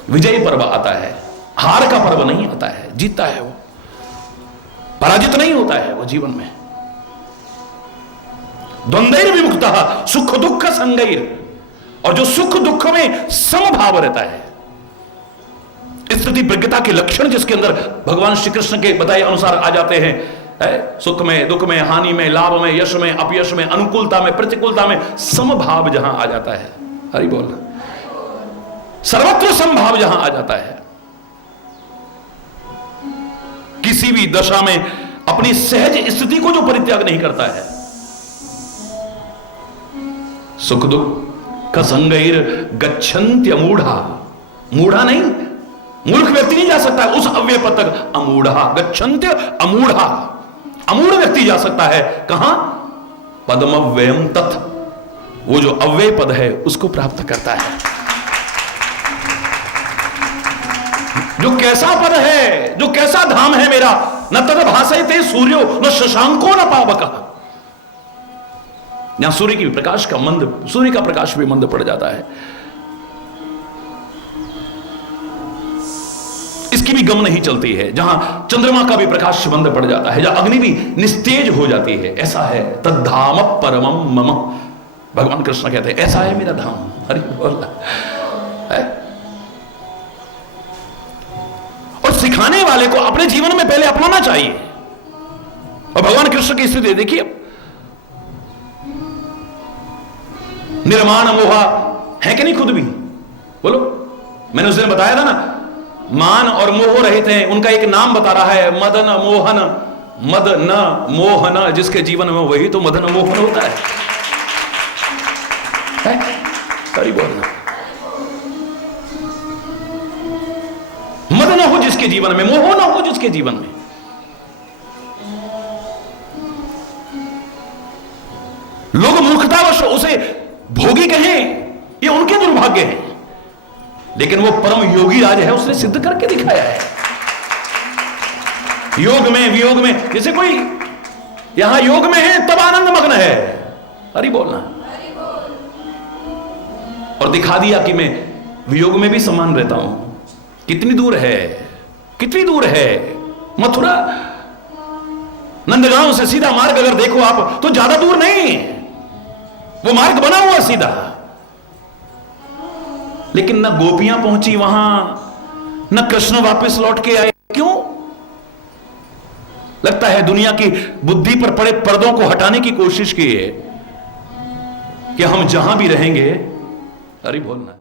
विजयी पर्व आता है, हार का पर्व नहीं आता है, जीतता है वो, पराजित नहीं होता है वो जीवन में। द्वंद्वैर विमुक्तः सुख दुख संगैर, और जो सुख दुख में समभाव रहता है, स्थिति प्रज्ञता के लक्षण जिसके अंदर भगवान श्री कृष्ण के बताए अनुसार आ जाते हैं, सुख में, दुख में, हानि में, लाभ में, यश में, अपयश में, अनुकूलता में, प्रतिकूलता में समभाव जहां आ जाता है। हरि बोल, सर्वत्र समभाव जहां आ जाता है, किसी भी दशा में अपनी सहज स्थिति को जो परित्याग नहीं करता है, सुख दुख संगैर गच्छन्त्य मूढ़ा, मूढ़ा नहीं, मूर्ख व्यक्ति नहीं जा सकता है उस अव्यय पद तक। अमूढ़ा गच्छन्त्य अमूढ़ा, अमूढ़ व्यक्ति जा सकता है कहां? पद्मव्ययम तत्, वो जो अव्यय पद है उसको प्राप्त करता है। जो कैसा पद है, जो कैसा धाम है मेरा, न तद भासयते सूर्यो न शशांको न पावकः। यहां सूर्य की प्रकाश का मंद, सूर्य का प्रकाश भी मंद पड़ जाता है, इसकी भी गम नहीं चलती है। जहां चंद्रमा का भी प्रकाश मंद पड़ जाता है, जहां अग्नि भी निस्तेज हो जाती है, ऐसा है तद्धाम परमम मम। भगवान कृष्ण कहते हैं ऐसा है मेरा धाम। हरि बोल है। और सिखाने वाले को अपने जीवन में पहले अपनाना चाहिए। और भगवान कृष्ण की स्थिति देखिए, निर्माण मोहा है कि नहीं खुद भी? बोलो, मैंने उस दिन बताया था ना, मान और मोह रहित हैं, उनका एक नाम बता रहा है, मदन मोहन। मद न मोहन, जिसके जीवन में वही तो मदन मोहन होता है। सही बोलना, मद न हो जिसके जीवन में, मोह न हो जिसके जीवन में। लोग मूर्खतावश उसे भोगी कहें, ये उनके दुर्भाग्य है, लेकिन वो परम योगी राज है, उसने सिद्ध करके दिखाया है। योग में वियोग में, जैसे कोई यहां योग में है तब आनंद मग्न है, हरि बोलना, और दिखा दिया कि मैं वियोग में भी समान रहता हूं। कितनी दूर है, कितनी दूर है मथुरा, नंदगांव से सीधा मार्ग अगर देखो आप तो ज्यादा दूर नहीं, वो मार्ग बना हुआ सीधा, लेकिन न गोपियां पहुंची वहां, न कृष्ण वापस लौट के आए। क्यों? लगता है दुनिया की बुद्धि पर पड़े पर्दों को हटाने की कोशिश की है कि हम जहां भी रहेंगे, हरि बोलना।